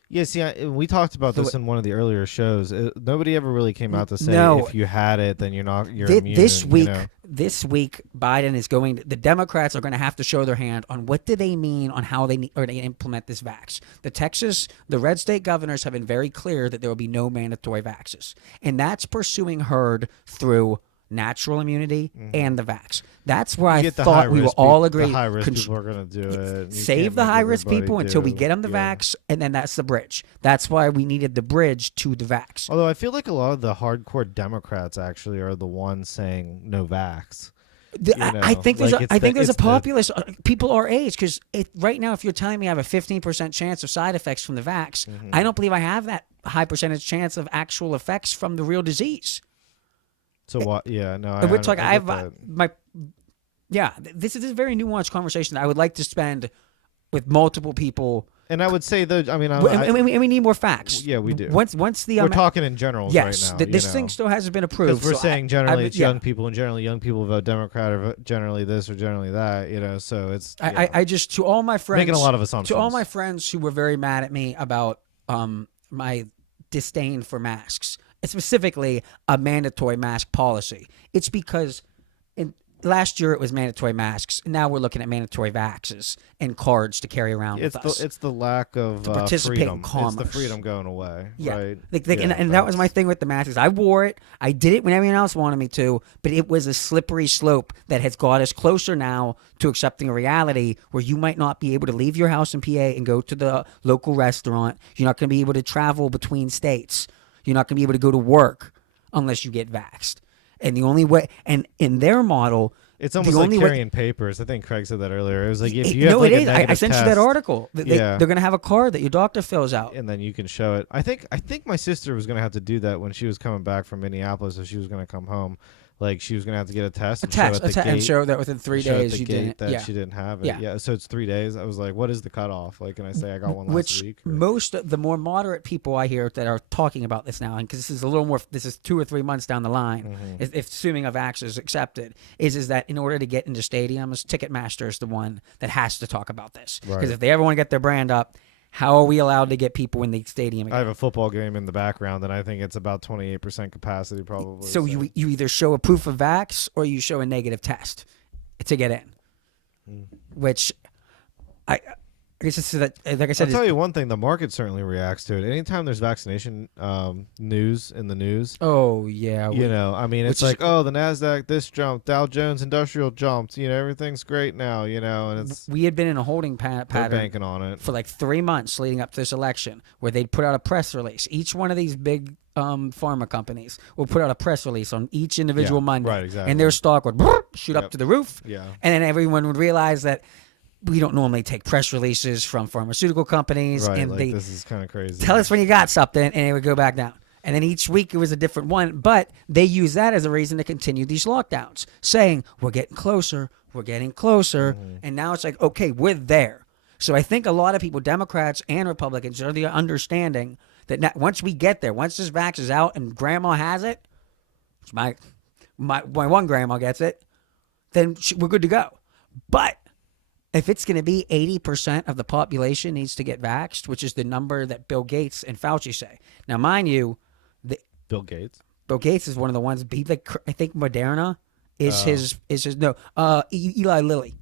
Yeah, see, we talked about this in one of the earlier shows. Nobody ever really came out to say No. if you had it, then you're immune. This week, you know? this week, Biden is going. The Democrats are going to have to show their hand on what do they mean on how they need, or they implement this vax. The red state governors have been very clear that there will be no mandatory vaxes, and that's pursuing herd through natural immunity and the vax. That's where I You get the thought we will high-risk all peop- agree. The high risk Con- people are going to do it. You Save can't the make high risk everybody people until we do- get them the yeah. vax, and then that's the bridge. That's why we needed the bridge to the vax. Although I feel like a lot of the hardcore Democrats actually are the ones saying no vax. I think there's like I think there's a it's the- populace people our age because right now if you're telling me I have a 15% chance of side effects from the vax, Mm-hmm. I don't believe I have that high percentage chance of actual effects from the real disease. So what? Yeah, no. And we're talking. I I get have that. my yeah. This is a very nuanced conversation that I would like to spend with multiple people. And I would say though, I mean, And we need more facts. Yeah, we do. Once the we're talking in general yes, right now. this you thing know. still hasn't been approved. Because we're so saying generally it's yeah. young people, and generally young people vote Democrat, or generally this or generally that. So it's. I just to all my friends Making a lot of assumptions. To all my friends who were very mad at me about my disdain for masks, specifically a mandatory mask policy. It's because last year it was mandatory masks. Now we're looking at mandatory vaxes and cards to carry around with us. It's the lack of participate in freedom. It's the commerce. freedom going away. Yeah, Right? and that was my thing with the masks. I wore it. I did it when everyone else wanted me to, but it was a slippery slope that has got us closer now to accepting a reality where you might not be able to leave your house in PA and go to the local restaurant. You're not going to be able to travel between states. You're not going to be able to go to work unless you get vaxxed. And the only way, and in their model, It's almost like carrying papers. I think Craig said that earlier. It was like if you have like a negative I sent you that test, article. They're going to have a card that your doctor fills out. and then you can show it. I think my sister was going to have to do that when she was coming back from Minneapolis if she was going to come home. like she was gonna have to get a test A and show test, at the and gate. show that within 3 show at days the you gate didn't. that Yeah. she didn't have it. Yeah. Yeah, so it's 3 days. I was like, what is the cutoff? Like, can I say I got one last Which week? Or? most the more moderate people I hear that are talking about this now, and because this is a little more, this is 2 or 3 months down the line, Mm-hmm. if assuming a vax is accepted, is that in order to get into stadiums, Ticketmaster is the one that has to talk about this. Because Right. if they ever want to get their brand up, how are we allowed to get people in the stadium again? I have a football game in the background, and I think it's about 28% capacity, probably. So you either show a proof of vax or you show a negative test to get in, which I guess it's that, like I said, I'll tell you one thing: the market certainly reacts to it. Anytime there's vaccination news in the news, oh yeah, you know, I mean, it's which is- like, oh, the Nasdaq this jumped, Dow Jones Industrial jumped, you know, everything's great now, you know, and it's we had been in a holding they're pattern banking on it. for like 3 months leading up to this election, where they'd put out a press release. Each one of these big pharma companies will put out a press release on each individual Yeah, Monday, right, exactly. and their stock would shoot up Yep. to the roof, Yeah, and then everyone would realize that we don't normally take press releases from pharmaceutical companies, right. and Like they this is kind of crazy. tell us when you got something, and it would go back down. And then each week it was a different one, but they use that as a reason to continue these lockdowns, saying we're getting closer, and now it's like, okay, we're there. So I think a lot of people, Democrats and Republicans, are the understanding that once we get there, once this vax is out and Grandma has it, my one grandma gets it, then we're good to go. But if it's going to be 80% of the population needs to get vaxxed, which is the number that Bill Gates and Fauci say. Now, mind you, Bill Gates. Bill Gates is one of the ones. I think Moderna is his no. Eli Lilly.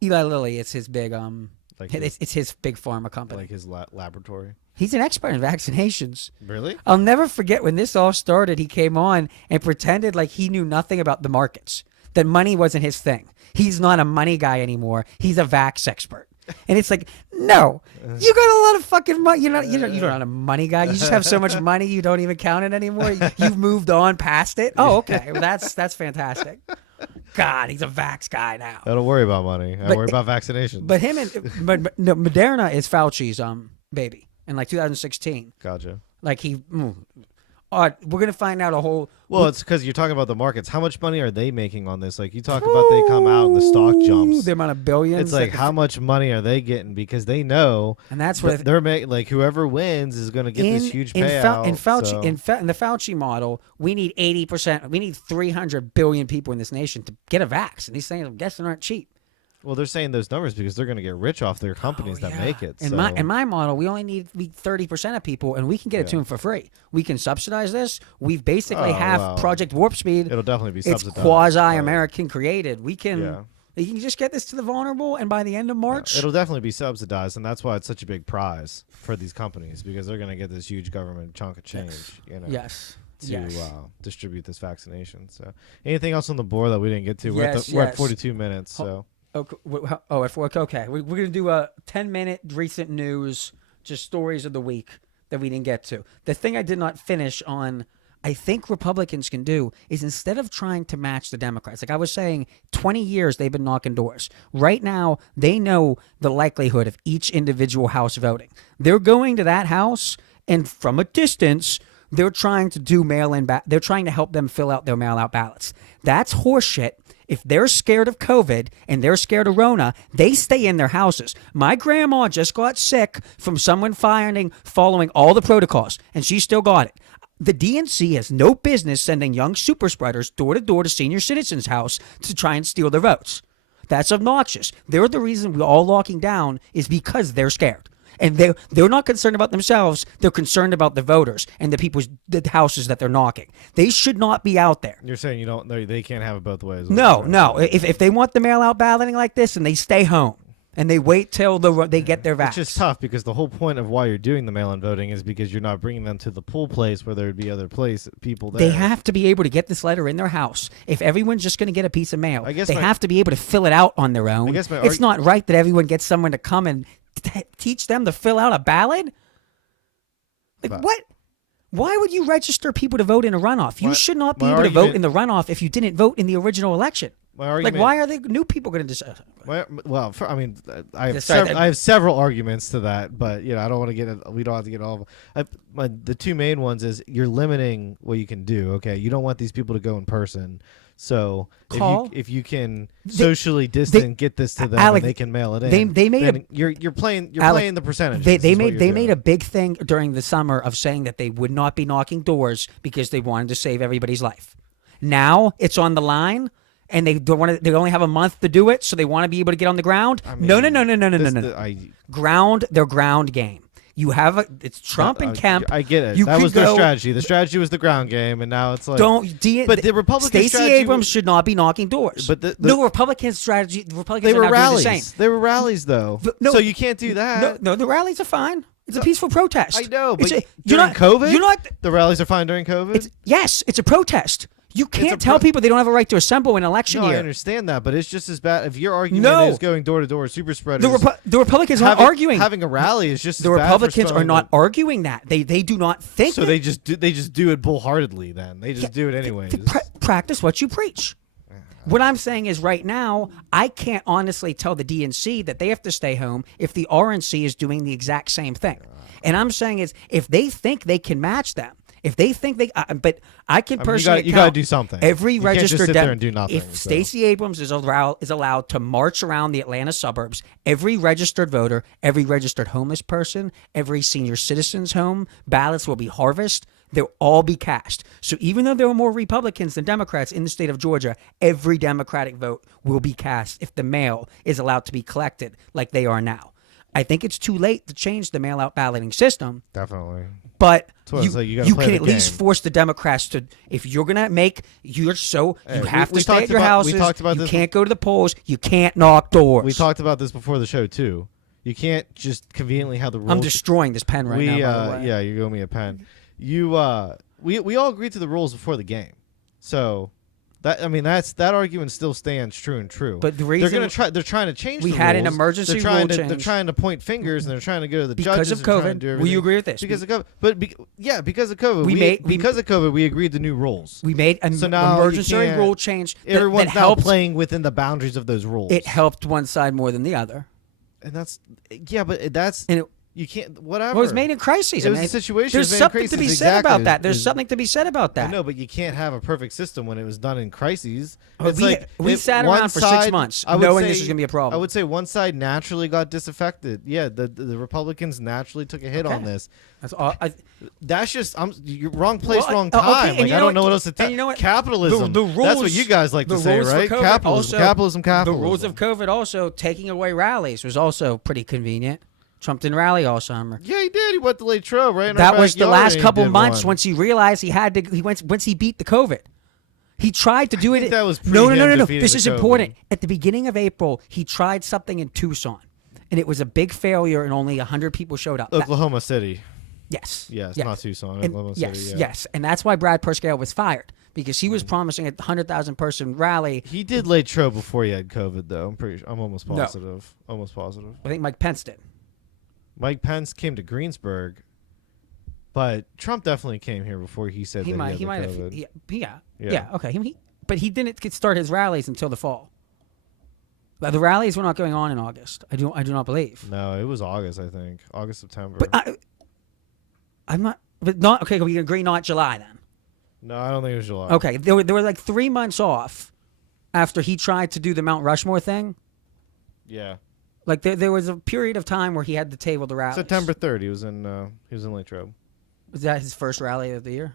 Eli Lilly is his big Like it's his big pharma company. Like his laboratory. He's an expert in vaccinations. Really? I'll never forget when this all started. He came on and pretended like he knew nothing about the markets. That money wasn't his thing. He's not a money guy anymore. He's a vax expert. And it's like, no, you got a lot of fucking money. You're not a money guy. You just have so much money you don't even count it anymore. You've moved on past it. Oh, okay. Well, that's fantastic. God, he's a vax guy now. I don't worry about money. I worry about vaccinations. But Moderna is Fauci's baby in like 2016. Gotcha. Like we're gonna find out a whole. Well, it's because you're talking about the markets. How much money are they making on this? Like you talk about, they come out and the stock jumps. The amount of billions. It's like how much money are they getting? Because they know, and that's what they're making. Like whoever wins is going to get this huge payout. In Fauci, so. in the Fauci model, we need 80%. We need 300 billion people in this nation to get a vax, and these things, I'm guessing, aren't cheap. Well, they're saying those numbers because they're going to get rich off their companies that make it. In my model, we only need 30% of people, and we can get it to them for free. We can subsidize this. We've basically Project Warp Speed. It'll definitely be subsidized. It's quasi-American created. We can. Yeah. You can just get this to the vulnerable, and by the end of March, it'll definitely be subsidized, and that's why it's such a big prize for these companies because they're going to get this huge government chunk of change. You know. Yes. To distribute this vaccination. So, anything else on the board that we didn't get to? We're at 42 minutes. So. Okay. We're going to do a 10-minute recent news, just stories of the week that we didn't get to. The thing I did not finish on, I think Republicans can do, is instead of trying to match the Democrats, like I was saying, 20 years they've been knocking doors. Right now, they know the likelihood of each individual house voting. They're going to that house, and from a distance, they're trying to do they're trying to help them fill out their mail-out ballots. That's horseshit. If they're scared of COVID and they're scared of Rona, they stay in their houses. My grandma just got sick from someone following all the protocols, and she still got it. The DNC has no business sending young super spreaders door to door to senior citizens' house to try and steal their votes. That's obnoxious. They're the reason we're all locking down is because they're scared. And they're not concerned about themselves. They're concerned about the voters and the houses that they're knocking. They should not be out there. You're saying they can't have it both ways. No. If they want the mail-out balloting like this, and they stay home and they wait till they get their vax. It's just tough because the whole point of why you're doing the mail-in voting is because you're not bringing them to the poll place where there would be other people there. They have to be able to get this letter in their house. If everyone's just going to get a piece of mail, they have to be able to fill it out on their own. It's not right that everyone gets someone to come and teach them to fill out a ballot? What? Why would you register people to vote in a runoff? You should not be able to vote in the runoff if you didn't vote in the original election. My Like, argument. why are they new people going to decide? Well, I mean, I have Sorry, I have several arguments to that, but I don't want to get. We don't have to get all. The two main ones is you're limiting what you can do. Okay, you don't want these people to go in person. So Call. if you can They- socially distant get this to them Alec, and they can mail it in, they made then you're playing Alec, playing the percentage. They made a big thing during the summer of saying that they would not be knocking doors because they wanted to save everybody's life. Now it's on the line, and they don't want to. They only have a month to do it, so they want to be able to get on the ground. No. Their ground game. You have it's Trump and Kemp. I get it. You That could was their go- strategy. The strategy was the ground game, and now it's like But the Republican Stacey strategy Abrams should not be knocking doors. But no Republican strategy. The Republicans they were are now doing the rallies. same. They were rallies, though. No, so you can't do that. No, the rallies are fine. It's a peaceful protest. I know, but you're during not, COVID, you're not. the rallies are fine during COVID. Yes, it's a protest. You can't tell people they don't have a right to assemble in an election No, year. I understand that, but it's just as bad. If your argument No. is going door to door, super spreaders, The Republicans aren't arguing. Having a rally is just The as bad for Republicans are spelling not it. arguing that. They do not think. So they just do it bullheartedly. Then they just do it anyways. Practice what you preach. What I'm saying is right now, I can't honestly tell the DNC that they have to stay home if the RNC is doing the exact same thing. And I'm saying is if they think they can match them, if they think they, but I can personally you gotta do something. Every You can't just registered sit there and do nothing, if so. Stacey Abrams is allowed to march around the Atlanta suburbs, every registered voter, every registered homeless person, every senior citizen's home, ballots will be harvested. They'll all be cast. So even though there are more Republicans than Democrats in the state of Georgia, every Democratic vote will be cast if the mail is allowed to be collected like they are now. I think it's too late to change the mail-out balloting system. Definitely. But what you, it's like, you gotta you play can the at least game. force the Democrats to, if you're going to make, you have we to stay talked at your about- we houses. talked about You this- can't go to the polls. You can't knock doors. We talked about this before the show too. You can't just conveniently have the rules. I'm destroying this pen right now, by the way. Yeah, you're giving me a pen. We all agreed to the rules before the game, so that argument still stands true and true. But the reason they're trying to change. we the had an rules. emergency they're trying rule to, They're change. trying to point fingers and they're trying to go to the Because judges of and trying to COVID. do Will everything. you agree with this? Because of COVID, but because of COVID, We of COVID, we agreed to new rules. We made an So now you emergency can't- rule change that Everyone's now helped. playing within the boundaries of those rules. It helped one side more than the other. And that's but that's And it, you can't whatever. well, it was made in crises. It was a situation. There's It was made in something to crises, be said exactly. about that. There's Is- something to be said about that. No, but you can't have a perfect system when it was done in crises. Well, It's we- like we if sat one around for 6 side- months I would knowing say- this was gonna be a problem. I would say one side naturally got disaffected. Yeah, the Republicans naturally took a hit on Okay. this. That's all. That's just you're wrong place, Well, wrong okay, time. and Like you I know don't know what- what else to tell. and you know what? Capitalism. The That's what rules- you guys like to the say, rules for right? COVID Capitalism, also- capitalism. The rules of COVID also taking away rallies was also pretty convenient. Trump didn't rally all summer. Yeah, he did. He went to Latrobe, right? in our That was the backyard, last and he couple did months one. once he realized he had to. He went once he beat the COVID. He tried to do think it. that was no. pre him defeating This the is COVID. important. At the beginning of April, he tried something in Tucson, and it was a big failure, and only 100 people showed up. Oklahoma City. Yes. Yes, yes. not Tucson. And Oklahoma yes, City. Yeah. yes, and that's why Brad Perscale was fired because he was promising a 100,000 person rally. He did Latrobe before he had COVID, though. I'm almost No. positive. Almost positive. I think Mike Pence did. Mike Pence came to Greensburg, but Trump definitely came here before he said He that might. he He might had have. the COVID. Yeah. Yeah. Yeah. Okay. But he didn't start his rallies until the fall. The rallies were not going on in August. I do not believe. No, it was August, I think. August, September. But I'm not. But not okay. We agree not July then. No, I don't think it was July. Okay. There were like 3 months off after he tried to do the Mount Rushmore thing. Yeah. Like there was a period of time where he had to table the rallies. September 3rd, he was in Latrobe. Was that his first rally of the year?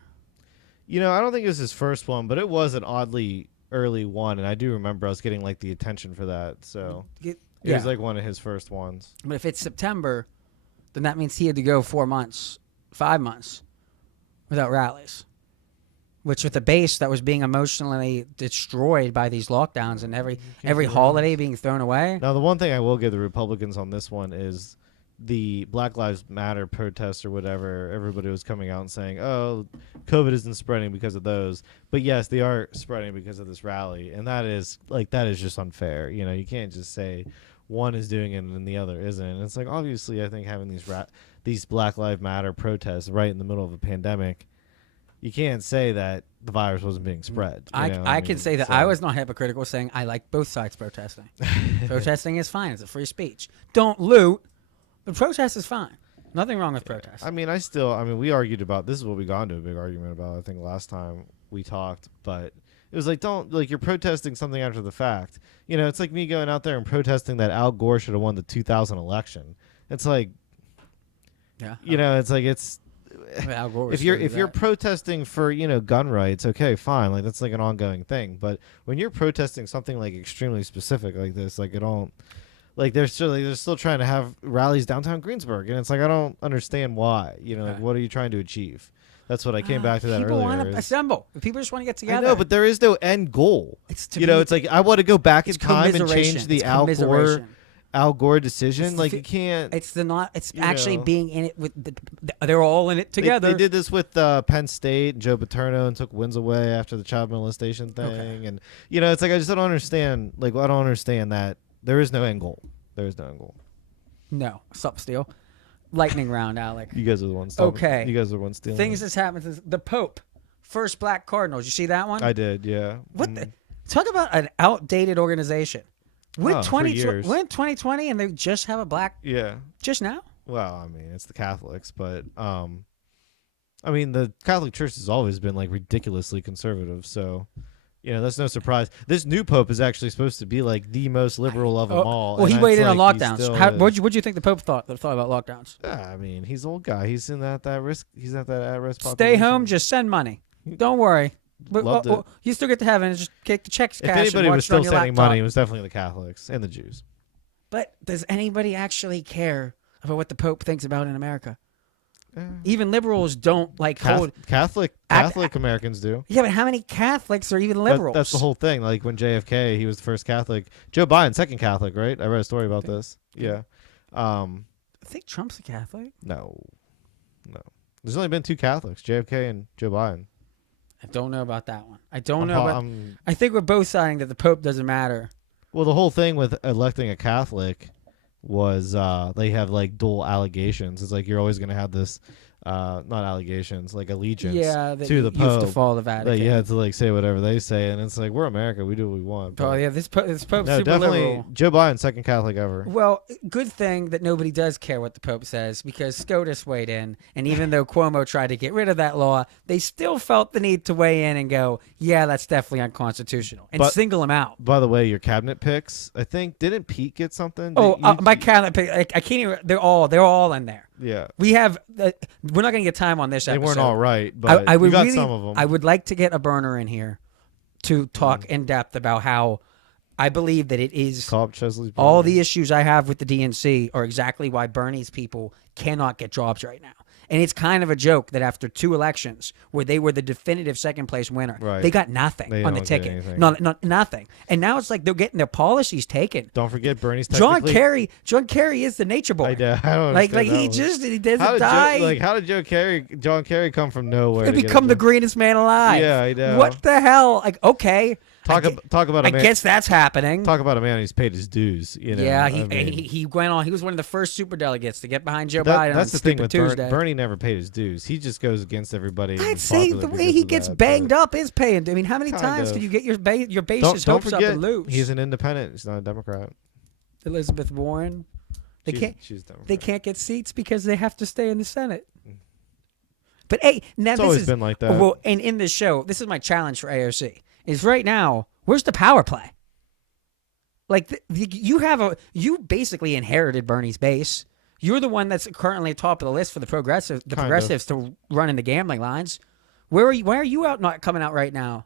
I don't think it was his first one, but it was an oddly early one, and I do remember us getting like the attention for that. So it was like one of his first ones. But if it's September, then that means he had to go 4 months, 5 months without rallies. Which with the base that was being emotionally destroyed by these lockdowns and every holiday being thrown away. Now, the one thing I will give the Republicans on this one is the Black Lives Matter protests or whatever. Everybody was coming out and saying, "Oh, COVID isn't spreading because of those," but yes, they are spreading because of this rally, and that is just unfair. You can't just say one is doing it and the other isn't. And it's like obviously, I think having these Black Lives Matter protests right in the middle of a pandemic you can't say that the virus wasn't being spread. You know? I can mean, say that so- I was not hypocritical saying I like both sides protesting. Protesting is fine. It's a free speech. Don't loot, but protest is fine. Nothing wrong with protest. I mean, we argued about this is what we got into a big argument about. I think last time we talked, but it was like, don't like you're protesting something after the fact. You know, it's like me going out there and protesting that Al Gore should have won the 2000 election. It's like, Yeah. you know, it's like it's Al Gore if you're started if you're that. protesting for, you know, gun rights, okay, fine, like that's like an ongoing thing. But when you're protesting something like extremely specific like this, like it don't. Like they're still trying to have rallies downtown Greensburg, and it's like I don't understand why. You know, like, Okay. what are you trying to achieve? That's what I came back to that People earlier. want to is- assemble. People just want to get I together. know, but there is no end goal. it's to You know, be- it's like I want to go back in it's time and commiseration. change the It's Al Gore commiseration. decision. It's the Like fi- you can't. It's the not. It's You actually know. being in it with. They're all in it together. They did this with Penn State and Joe Paterno and took wins away after the child molestation thing, Okay. and you know, it's like I just don't understand. Like I don't understand that there is no end goal. There is no end goal. No, sup, Steele. Lightning round, Alec. You guys are the ones. Talking. Okay. You guys are the ones stealing. Things it. that's happened is the Pope, first black cardinal. Did you see that one? I did, yeah. What the? Talk about an outdated organization. We're Oh, for years. We're in 2020 and they just have a black Yeah. just now. Well, I mean, it's the Catholics, but I mean, the Catholic Church has always been like ridiculously conservative, so you know that's no surprise. This new pope is actually supposed to be like the most liberal of them all. Well, and he it's weighed in on like he lockdowns. still What'd is. you think the Pope thought about lockdowns? I mean, he's an old guy. He's in that risk. He's at that at risk. Stay home, just send money. Don't worry. But, Loved it. you still get to heaven and just kick the checks If cash. anybody and watch was it on still your sending laptop. money, it was definitely the Catholics and the Jews. But does anybody actually care about what the Pope thinks about in America? Even liberals don't like hold. Catholic Americans do. Yeah, but how many Catholics are even liberals? That's the whole thing. Like when JFK, he was the first Catholic. Joe Biden, second Catholic, right? I read a story about this. Yeah. I think Trump's a Catholic. No. There's only been two Catholics, JFK and Joe Biden. I don't know about that one. I don't I'm know. po- But I'm- I think we're both saying that the Pope doesn't matter. well, the whole thing with electing a Catholic was they have like dual allegations. It's like you're always going to have this, not allegations, like allegiance Yeah, that to the you have to Pope. follow the That Vatican. you have to like say whatever they say, and it's like we're America, we do what we want. Oh but- yeah, this Pope's no, super definitely liberal. Joe Biden, second Catholic ever. Well, good thing that nobody does care what the Pope says because SCOTUS weighed in, and even though Cuomo tried to get rid of that law, they still felt the need to weigh in and go, "Yeah, that's definitely unconstitutional," and But- single him out. By the way, your cabinet picks, I think, didn't Pete get something? Oh, Did you- my Catholic, I can't even. They're all in there. yeah, We have. We're not going to get time on this they episode. weren't all right, but I would you got really, some of them. I would like to get a burner in here to talk in depth about how I believe that it is Cobb Chesley's all brother. the issues I have with the DNC are exactly why Bernie's people cannot get jobs right now. And it's kind of a joke that after 2 elections where they were the definitive second place winner, Right. they got nothing They on the don't get ticket. anything. Not nothing. And now it's like they're getting their policies taken. Don't forget Bernie's John technically- Kerry is the nature boy. I don't Like understand he that just he one. doesn't How did die. how did John Kerry come from nowhere? to to get become a the job? greenest man alive. Yeah, I know. What the hell? Like, okay. Talk about a I man. guess that's happening. Talk about a man who's paid his dues. You know, Yeah, I mean, he went on. He was one of the first super delegates to get behind Joe that- Biden on that's the thing Stupid with Tuesday. Bernie never paid his dues. He just goes against everybody. I'd say the way he gets banged up is paying. I mean, how many Kind times of. can you get your base's Don't hopes forget, up and lose? he's an independent. He's not a Democrat. Elizabeth Warren. She's Democrat. They can't get seats because they have to stay in the Senate. But hey, now It's this always is been like that. well, and in this show, this is my challenge for AOC. Is right now, where's the power play? Like you basically inherited Bernie's base. You're the one that's currently top of the list for the Kind of. progressives to run in the gambling lines. Where are you? Why are you not coming out right now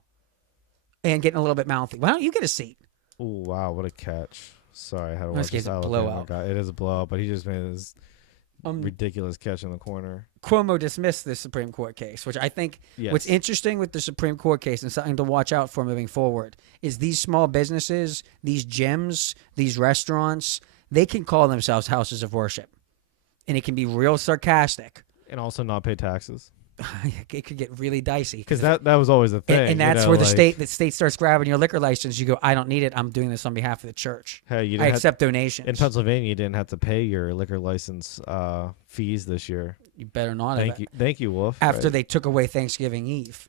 and getting a little bit mouthy? Why don't you get a seat? Oh wow, what a catch! Sorry, I had to This watch game's this a Alabama blowout. guy. It is a blowout, but he just made this Um, ridiculous catch in the corner. Cuomo dismissed this Supreme Court case, which I think Yes. what's interesting with the Supreme Court case and something to watch out for moving forward is these small businesses, these gyms, these restaurants, they can call themselves houses of worship. And it can be real sarcastic. And also not pay taxes. it could get really dicey because that was always a thing, and that's you know, where the like, state starts grabbing your liquor license. You go, I don't need it. I'm doing this on behalf of the church. Hey, you I didn't accept donations. in Pennsylvania. You didn't have to pay your liquor license fees this year. You better not. Thank you, Wolf. After right? they took away Thanksgiving Eve.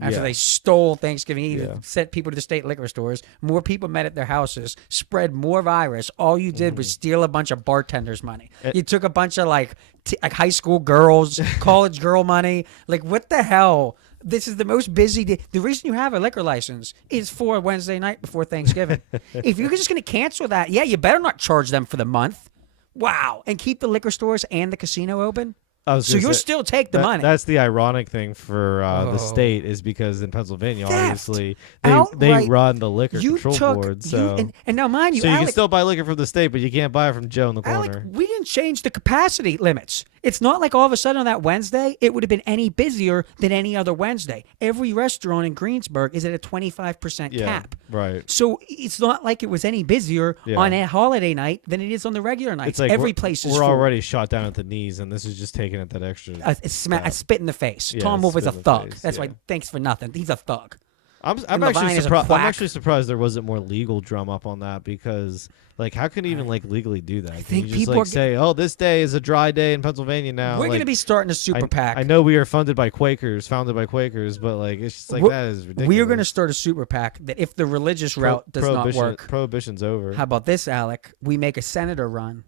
After Yeah. they stole Thanksgiving Eve, Yeah. sent people to the state liquor stores, more people met at their houses, spread more virus. All you did was steal a bunch of bartenders' money. You took a bunch of like high school girls, college girl money. Like, what the hell? This is the most busy day. The reason you have a liquor license is for Wednesday night before Thanksgiving. If you're just going to cancel that, yeah, you better not charge them for the month. Wow. And keep the liquor stores and the casino open. So you'll still take the money. That's the ironic thing for the state is because in Pennsylvania, obviously, they Outright, run the liquor you control took, board. So, and now mind you, so you Alec, can still buy liquor from the state, but you can't buy it from Joe in the Alec, corner. we didn't change the capacity limits. It's not like all of a sudden on that Wednesday, it would have been any busier than any other Wednesday. Every restaurant in Greensburg is at a 25% cap. Right. So it's not like it was any busier on a holiday night than it is on the regular nights. It's like every place is we're full. already shot down at the knees, and this is just taking it that extra. I spit in the face. Yeah, Tom Wolf is a spit in the thug. face, That's yeah. why. Thanks for nothing. He's a thug. I'm And Levine actually is a surprised. I'm quack. actually surprised there wasn't more legal drum up on that because, like, how can you even like legally do that? Can think you just people like are say, "Oh, this day is a dry day in Pennsylvania now." We're like, going to be starting a super PAC. I know we are founded by Quakers, but like it's just like that is ridiculous. We are going to start a super PAC that if the religious route does not work, prohibition's over. how about this, Alec? We make a senator run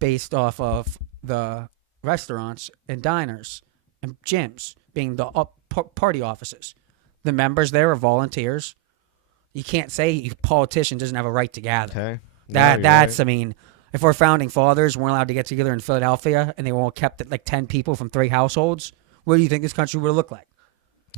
based off of the restaurants and diners and gyms being the party offices. The members there are volunteers. You can't say a politician doesn't have a right to gather. Okay. That's right. I mean, if our founding fathers weren't allowed to get together in Philadelphia and they were all kept at like 10 people from 3 households, what do you think this country would have looked like?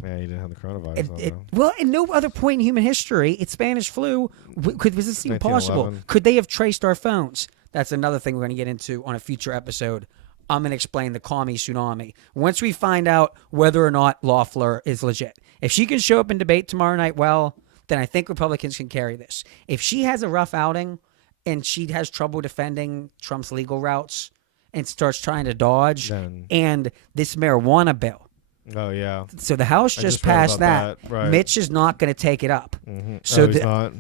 Yeah, you didn't have the coronavirus. Well, at no other point in human history, it's Spanish flu. Was this even possible? 1911. Could they have traced our phones? That's another thing we're going to get into on a future episode. I'm going to explain the commie tsunami. Once we find out whether or not Loeffler is legit. If she can show up and debate tomorrow night, well, then I think Republicans can carry this. If she has a rough outing and she has trouble defending Trump's legal routes and starts trying to dodge, and this marijuana bill. Oh, yeah. So the House just passed that. Right. Mitch is not going to take it up. Mm-hmm. So he's not.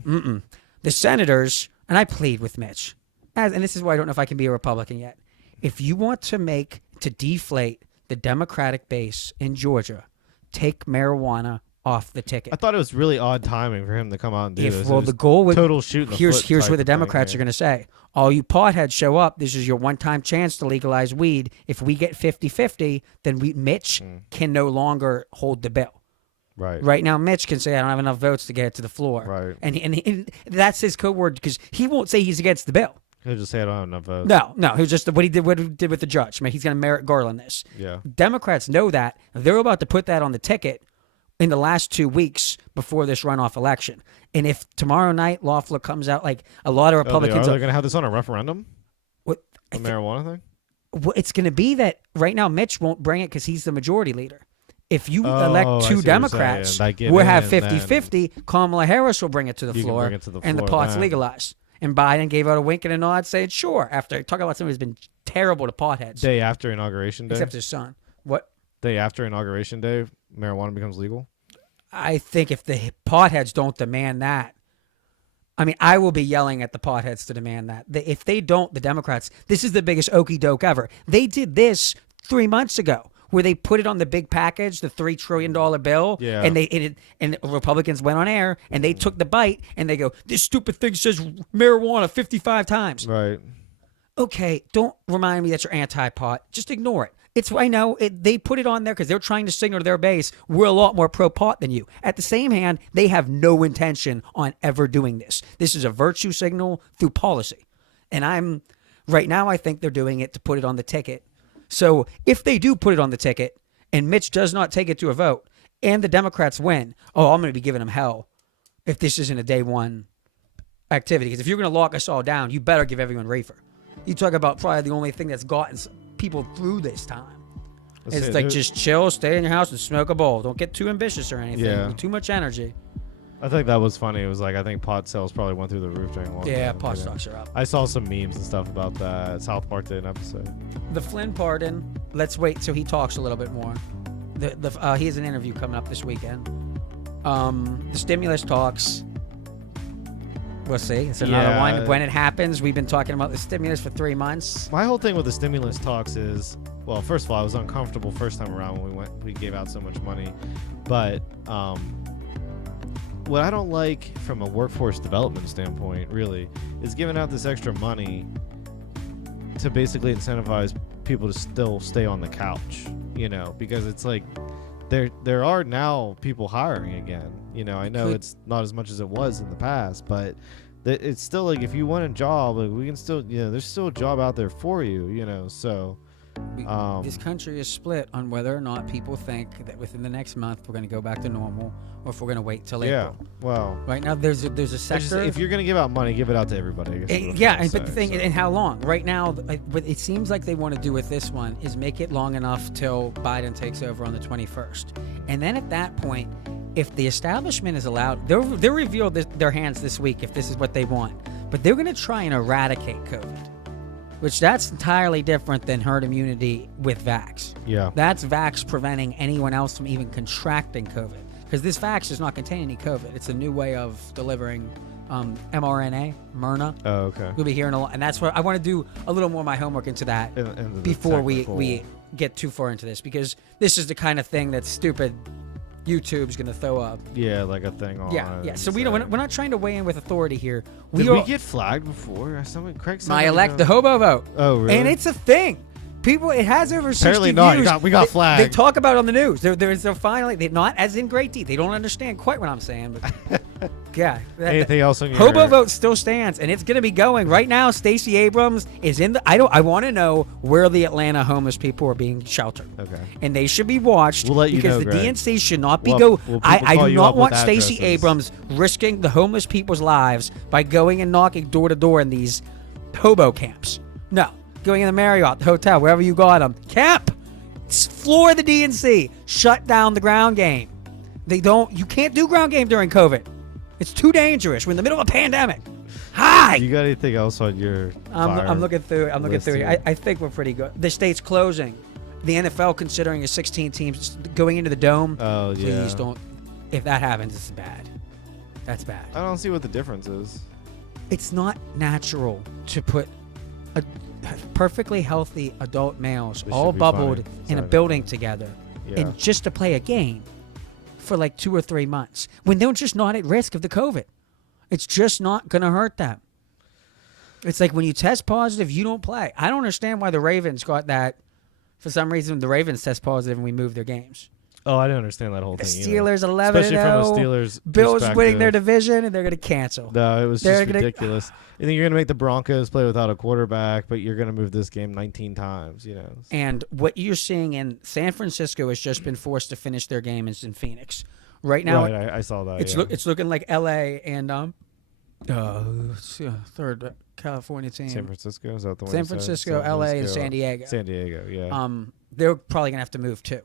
The senators, and I plead with Mitch, and this is why I don't know if I can be a Republican yet. If you want to deflate the Democratic base in Georgia, take marijuana off the ticket. I thought it was really odd timing for him to come out and do this. Well, the goal would total shoot in the foot here's type what the of thing, Democrats are going to say. All you potheads show up. This is your one-time chance to legalize weed. If we get 50-50, then Mitch can no longer hold the bill. Right. Right now, Mitch can say, I don't have enough votes to get it to the floor. Right. And that's his code word because he won't say he's against the bill. He'll just say I don't have enough votes. No. He was just what he did with the judge. I mean, he's going to Merrick Garland this. Yeah. Democrats know that. They're about to put that on the ticket in the last 2 weeks before this runoff election. And if tomorrow night Loeffler comes out, like a lot of Republicans they're going to have this on a referendum? What, the marijuana thing? Well, it's going to be that right now Mitch won't bring it because he's the majority leader. If you elect 2 Democrats, we'll have 50-50. Kamala Harris will bring it to the floor, and the pot's legalized. And Biden gave out a wink and a nod saying, sure, after talking about somebody who's been terrible to potheads. Day after Inauguration Day? Except his son. What? Day after Inauguration Day, marijuana becomes legal? I think if the potheads don't demand that, I mean, I will be yelling at the potheads to demand that. If they don't, the Democrats, this is the biggest okey doke ever. They did this 3 months ago, where they put it on the big package, the $3 trillion bill, and Republicans went on air, and they took the bite, and they go, this stupid thing says marijuana 55 times. Right. Okay, don't remind me that you're anti-pot. Just ignore it. I know they put it on there because they're trying to signal to their base, we're a lot more pro-pot than you. At the same hand, they have no intention on ever doing this. This is a virtue signal through policy. And right now I think they're doing it to put it on the ticket. So if they do put it on the ticket and Mitch does not take it to a vote and the Democrats win, I'm going to be giving them hell if this isn't a day one activity. Because if you're going to lock us all down, you better give everyone reefer. You talk about probably the only thing that's gotten people through this time. It's like just chill, stay in your house and smoke a bowl. Don't get too ambitious or anything. Yeah. Too much energy. I think that was funny. It was like I think pot sales probably went through the roof during one. Yeah, pot stocks are up. I saw some memes and stuff about that. South Park did an episode. The Flynn pardon. Let's wait till he talks a little bit more. he has an interview coming up this weekend. The stimulus talks. We'll see. It's another one. When it happens, we've been talking about the stimulus for 3 months. My whole thing with the stimulus talks is, well, first of all, I was uncomfortable first time around when we gave out so much money, but what I don't like from a workforce development standpoint, really, is giving out this extra money to basically incentivize people to still stay on the couch, because it's like there are now people hiring again. I know it's not as much as it was in the past, but it's still like if you want a job, like we can still, there's still a job out there for you, so. This country is split on whether or not people think that within the next month we're going to go back to normal, or if we're going to wait till April. Yeah, well, right now there's a sector. If you're going to give out money, give it out to everybody. But the thing, and how long? Right now, what it seems like they want to do with this one is make it long enough till Biden takes over on the 21st, and then at that point, if the establishment is allowed, they'll reveal their hands this week if this is what they want. But they're going to try and eradicate COVID. Which that's entirely different than herd immunity with vax. Yeah. That's vax preventing anyone else from even contracting COVID. Because this vax does not contain any COVID. It's a new way of delivering mRNA, mRNA. Oh, okay. We'll be hearing a lot. And that's what I want to do a little more of my homework into that before we get too far into this. Because this is the kind of thing that stupid YouTube's going to throw up. Yeah, like a thing on. Yeah. So we're not trying to weigh in with authority here. Did we get flagged before? The hobo vote. Oh, really? And it's a thing. People, it has over 60 Apparently not. views. We got flagged. They talk about it on the news. They're finally, they're not as in great detail. They don't understand quite what I'm saying. But yeah. Anything else on your hobo vote still stands, and it's going to be going right now. Stacey Abrams is in the. I want to know where the Atlanta homeless people are being sheltered. Okay. And they should be watched. We'll let you because know, the Greg. DNC should not be I do not want Stacey Abrams risking the homeless people's lives by going and knocking door to door in these hobo camps. No. Going in the Marriott, the hotel, wherever you got them. Camp! Floor the DNC. Shut down the ground game. You can't do ground game during COVID. It's too dangerous. We're in the middle of a pandemic. Hi! You got anything else on your I'm looking through it. I think we're pretty good. The state's closing. The NFL considering a 16 teams going into the dome. Oh, yeah. Please don't. If that happens, it's bad. That's bad. I don't see what the difference is. It's not natural to put a perfectly healthy adult males all bubbled in a building together and just to play a game for like 2 or 3 months when they're just not at risk of the COVID. It's just not going to hurt them. It's like when you test positive, you don't play. I don't understand why the Ravens got that. For some reason, the Ravens test positive and we moved their games. Oh, I didn't understand that whole thing. The Steelers 11-0. Especially from a Steelers Bills perspective. winning their division, and they're going to cancel. No, it was just ridiculous. You think you're going to make the Broncos play without a quarterback, but you're going to move this game 19 times, And what you're seeing in San Francisco has just been forced to finish their game in Phoenix. Right now, I saw that. It's looking like L.A. and third California team. San Francisco, is that the one? San Francisco, L.A., and San Diego. San Diego, yeah. They're probably gonna have to move too.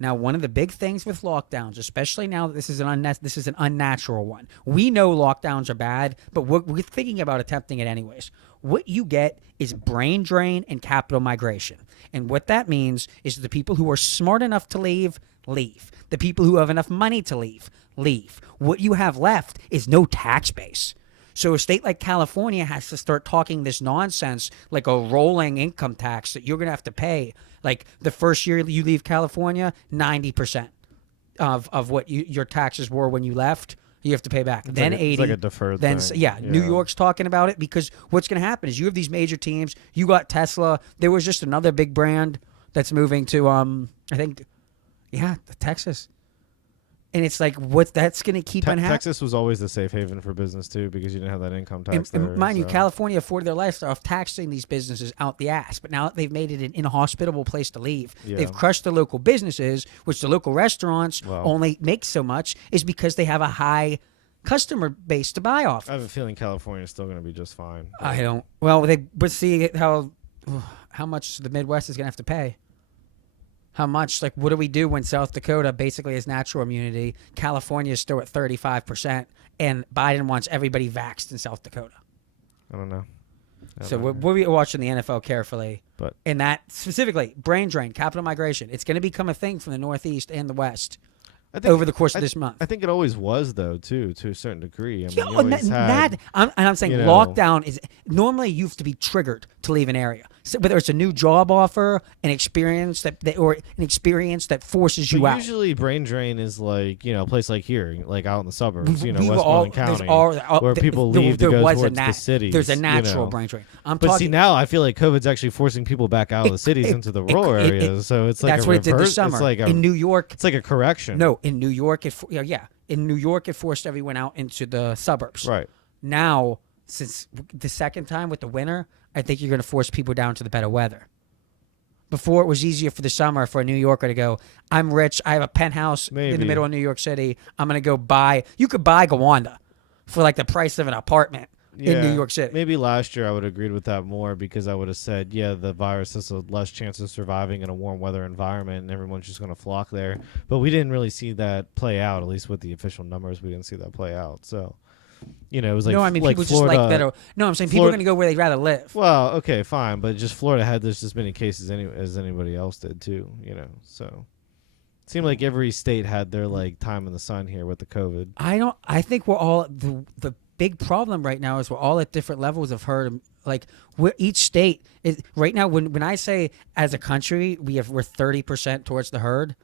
Now, one of the big things with lockdowns, especially now that this is an unnatural one. We know lockdowns are bad, but we're thinking about attempting it anyways. What you get is brain drain and capital migration, and what that means is the people who are smart enough to leave. The people who have enough money to leave. What you have left is no tax base. So a state like California has to start talking this nonsense like a rolling income tax that you're going to have to pay. Like the first year you leave California, 90% of what your taxes were when you left, you have to pay back. Then 80. It's like a deferred thing. Yeah, New York's talking about it because what's going to happen is you have these major teams. You got Tesla. There was just another big brand that's moving to, I think, Texas. And it's like, what that's going to keep on happening. Texas was always a safe haven for business, too, because you didn't have that income tax there. And mind you, California afforded their lifestyle of taxing these businesses out the ass. But now they've made it an inhospitable place to leave. Yeah. They've crushed the local businesses, which the local restaurants only make so much, is because they have a high customer base to buy off. I have a feeling California is still going to be just fine. I don't. Well, but see how much the Midwest is going to have to pay. How much? Like, what do we do when South Dakota basically has natural immunity? California is still at 35%, and Biden wants everybody vaxxed in South Dakota. I don't know. So we're watching the NFL carefully. But And that specifically, brain drain, capital migration, it's going to become a thing from the Northeast and the West over the course of this month. I think it always was, though, too, to a certain degree. I mean, Yeah, you always had, I'm saying you know, lockdown is normally you have to be triggered to leave an area. So whether it's a new job offer, an experience that forces you but out. usually brain drain is like, a place like here, like out in the suburbs, We were Westmoreland County, where people leave to go towards the cities. There's a natural brain drain. But see, now I feel like COVID's actually forcing people back out of the cities into the rural areas. So it's like that's a what reverse. it did this summer. It's like in New York. It's like a correction. No, in New York, in New York, it forced everyone out into the suburbs. Right. Now, since the second time with the winter, I think you're going to force people down to the better weather. Before, it was easier for the summer for a New Yorker to go, I'm rich, I have a penthouse in the middle of New York City, I'm going to go buy. You could buy Gowanda for like the price of an apartment in New York City. Maybe last year I would have agreed with that more because I would have said, the virus has a less chance of surviving in a warm weather environment and everyone's just going to flock there. But we didn't really see that play out, at least with the official numbers. We didn't see that play out. So, it was like, no, I mean, like people Florida, just like better. No, I'm saying people are going to go where they'd rather live. Well, okay, fine. But just Florida had just as many cases as anybody else did, too, So it seemed like every state had their, like, time in the sun here with the COVID. I think we're all, the big problem right now is we're all at different levels of herd. Like each state is right now. When I say as a country we're 30% towards the herd,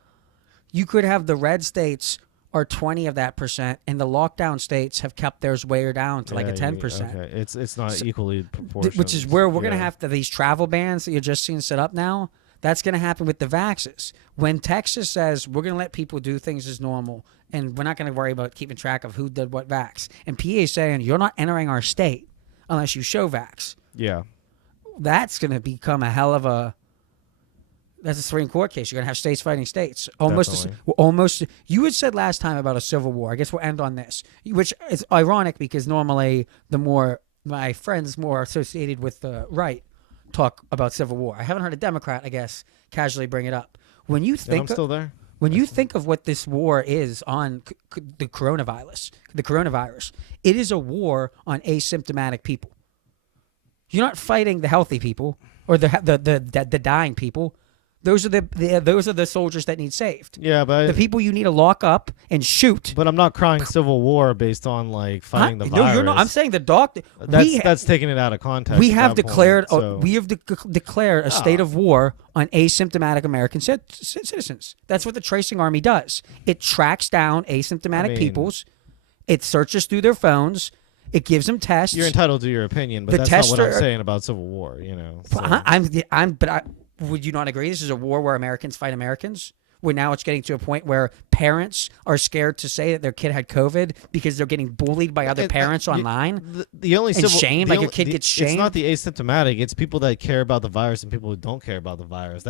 you could have the red states are 20 of that percent, and the lockdown states have kept theirs way down to like a 10%. Okay, it's not equally proportional. Which is where we're gonna have these travel bans that you're just seeing set up now. That's going to happen with the vaxes. When Texas says we're going to let people do things as normal and we're not going to worry about keeping track of who did what vax, and PA is saying you're not entering our state unless you show vax. Yeah. That's going to become a hell of a. That's a Supreme Court case. You're going to have states fighting states. Almost. You had said last time about a civil war. I guess we'll end on this, which is ironic because normally my friends more associated with the right talk about civil war. I haven't heard a Democrat, I guess, casually bring it up. When you think I'm still there. When you think of what this war is on the coronavirus, it is a war on asymptomatic people. You're not fighting the healthy people or the dying people. Those are the soldiers that need saved. Yeah, but the people you need to lock up and shoot. But I'm not crying civil war based on like fighting the virus. No, you're not. I'm saying the doctor. That's taking it out of context. We have declared declared a state of war on asymptomatic American citizens. That's what the tracing army does. It tracks down asymptomatic peoples. It searches through their phones. It gives them tests. You're entitled to your opinion, but that's not what I'm saying about civil war. So. Would you not agree? This is a war where Americans fight Americans. Where now it's getting to a point where parents are scared to say that their kid had COVID because they're getting bullied by other parents online. The only and shame, like your kid gets shamed. It's not the asymptomatic. It's people that care about the virus and people who don't care about the virus.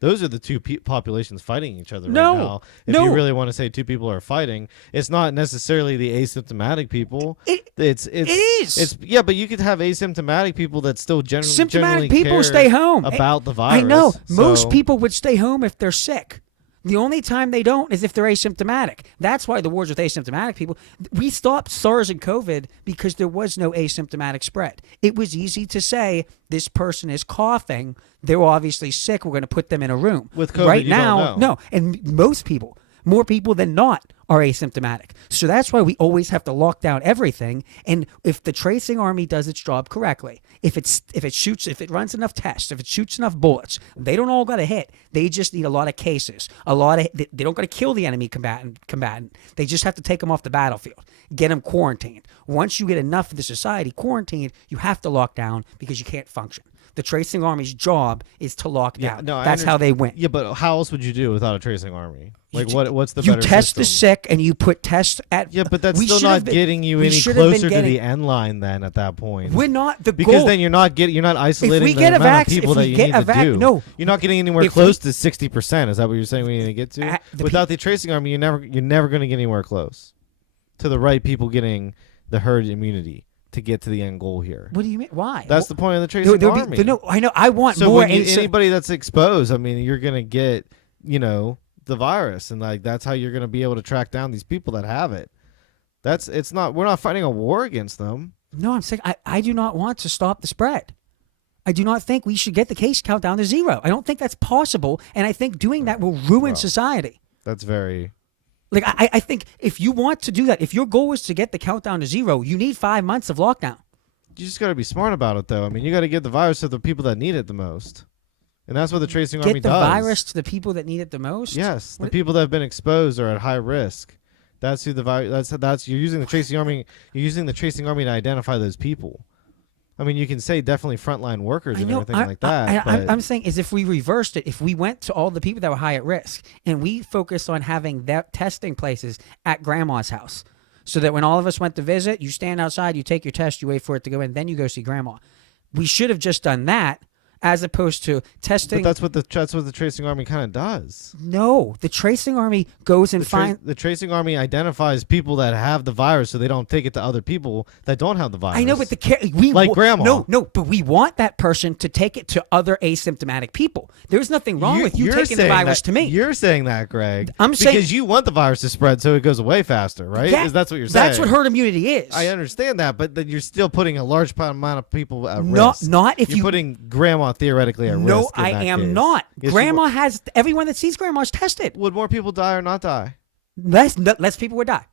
Those are the two populations fighting each other right now. If you really want to say two people are fighting, it's not necessarily the asymptomatic people. It is. Yeah, but you could have asymptomatic people that still generally people care stay home about the virus. I know. Most people would stay home if they're sick. The only time they don't is if they're asymptomatic. That's why the wars with asymptomatic people. We stopped SARS and COVID because there was no asymptomatic spread. It was easy to say this person is coughing. They're obviously sick. We're going to put them in a room. With COVID, right you now, don't know. no. And most people, more people than not, are asymptomatic. So that's why we always have to lock down everything. And if the tracing army does its job correctly, if it runs enough tests, if it shoots enough bullets, they don't all got to hit. They just need a lot of cases. They don't got to kill the enemy combatant. They just have to take them off the battlefield, get them quarantined. Once you get enough of the society quarantined, you have to lock down because you can't function. The tracing army's job is to lock down. That's how they win. Yeah, but how else would you do it without a tracing army? Like, what's the better system? You test the sick and you put tests at... Yeah, but that's still not getting you any closer to the end line then at that point. We're not the because goal. Then you're not isolating the amount of people that you need to do. No. You're not getting anywhere close to 60%. Is that what you're saying we need to get to? Without the tracing army, you're never going to get anywhere close to the right people getting the herd immunity to get to the end goal here. What do you mean? Why? That's the point of the tracing army. No, I know. I want so more. Anybody that's exposed, I mean, you're going to get, the virus, and like that's how you're going to be able to track down these people that have it. We're not fighting a war against them. No, I'm saying I do not want to stop the spread. I do not think we should get the case count down to 0. I don't think that's possible, and I think doing that will ruin Well, society. That's very. Like I think if you want to do that, if your goal is to get the countdown to 0, you need 5 months of lockdown. You just got to be smart about it, though. I mean, you got to give the virus to the people that need it the most, and that's what the tracing army Get the does. virus to the people that need it the most. Yes, the What- people that have been exposed are at high risk. That's who the virus. That's you're using the tracing army. You're using the tracing army to identify those people. I mean, you can say definitely frontline workers I and know. everything like that. But I'm saying is if we reversed it, if we went to all the people that were high at risk and we focused on having that testing places at grandma's house, so that when all of us went to visit, you stand outside, you take your test, you wait for it to go in, then you go see grandma. We should have just done that as opposed to testing. but that's what the tracing army kind of does. No, the tracing army goes and finds. The tracing army identifies people that have the virus, so they don't take it to other people that don't have the virus. I know, but grandma. No, but we want that person to take it to other asymptomatic people. There's nothing wrong with you You're taking the saying virus that- to me. You're saying that, Greg. I'm saying- because you want the virus to spread so it goes away faster, right? Yeah, That's what you're saying. That's what herd immunity is. I understand that, but then you're still putting a large amount of people at Not- risk. not if you're you- putting grandma theoretically at risk. No, in I that am case. not. Yes, you Grandma would. has everyone that sees grandma's tested. Would more people die or not die? Less people would die.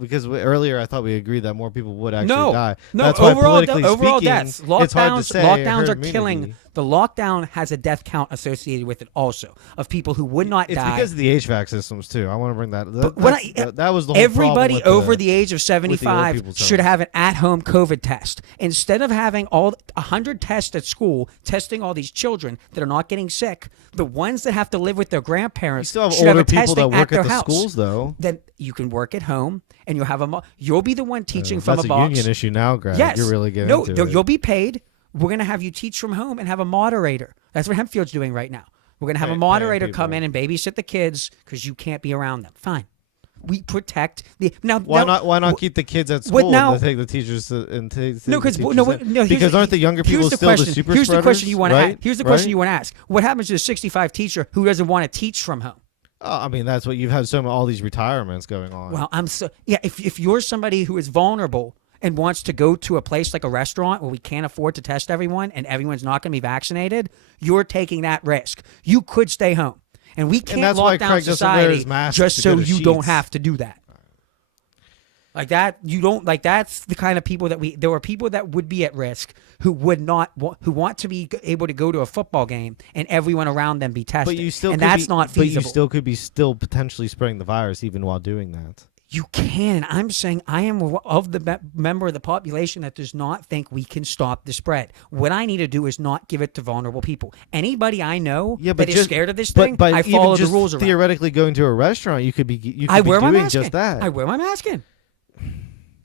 Because earlier I thought we agreed that more people would actually No, die. no. That's why overall, politically overall speaking, deaths. it's hard to say Lockdowns herd are immunity. killing. The lockdown has a death count associated with it, also of people who would not It's die. because of the HVAC systems too. I want to bring that. But when that was the whole everybody problem with over the age of 75 people's should homes. have an at-home COVID test instead of having all 100 tests at school testing all these children that are not getting sick. The ones that have to live with their You grandparents still have should have older a people testing that work their at the house. schools, though. Then you can work at home and you'll have you'll be the one teaching from That's a box. union issue now, Greg. Yes. You're really getting no, into it. you'll be paid. We're going to have you teach from home and have a moderator. That's what Hempfield's doing right now. We're going to have a Paying moderator people. come in and babysit the kids because you can't be around them. Fine. We protect the now. Why now- not? Why not keep the kids at what school now- and take the teachers and take No, the because teachers no, in? no. Because aren't the younger people still the super Here's the question spreaders, you want to right? ask. Here's the question Right? you want to ask. What happens to the 65 teacher who doesn't want to teach from home? Oh, I mean, that's what you've had all these retirements going on. Well, if you're somebody who is vulnerable and wants to go to a place like a restaurant where we can't afford to test everyone and everyone's not going to be vaccinated, you're taking that risk. You could stay home, and we can't that's why lock down Craig doesn't wear society his mask just to so go to you don't Sheetz. have to do that. Like that, you don't like. That's the kind of people that there are people that would be at risk who would not who want to be able to go to a football game and everyone around them be tested. but you still and could that's be, not But feasible. you still could be potentially spreading the virus even while doing that. You can. And I'm saying I am of the member of the population that does not think we can stop the spread. What I need to do is not give it to vulnerable people. Anybody I know that is scared of this thing, but I even follow the just rules around. theoretically going to a restaurant, you could be I wear my doing mask. just that. I wear my mask in.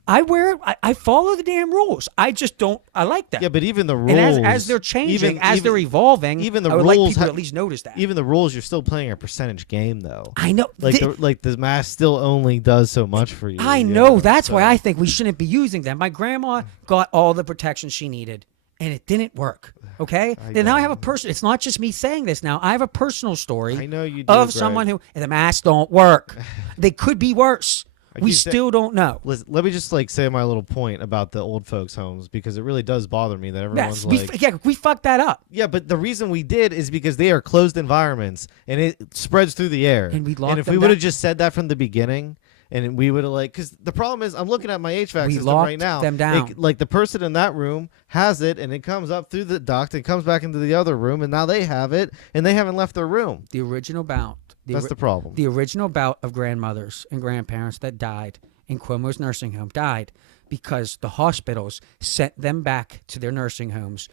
I wear it. I follow the damn rules. I just don't. I like them. Yeah, but even the rules, and as they're changing, they're evolving, even the I would like rules people to ha- at least notice that. even the rules, you're still playing a percentage game, though. I know. The mask still only does so much for you. I you know. That's so. why I think we shouldn't be using them. My grandma got all the protection she needed, and it didn't work. Okay? And now I have a person. It's not just me saying this now. I have a personal story I know you do, of Greg. someone who, and the masks don't work. They could be worse. We keep saying- still don't know. Listen, let me just say my little point about the old folks' homes because it really does bother me that everyone's Yes, we fucked that up. yeah, but the reason we did is because they are closed environments and it spreads through the air. And we locked if them we would have down. just said that from the beginning, and we would have because the problem is I'm looking at my HVAC We system locked right now. them down. Like the person in that room has it, and it comes up through the duct, and comes back into the other room, and now they have it, and they haven't left their room. The original bout. That's the problem. The original bout of grandmothers and grandparents that died in Cuomo's nursing home died because the hospitals sent them back to their nursing homes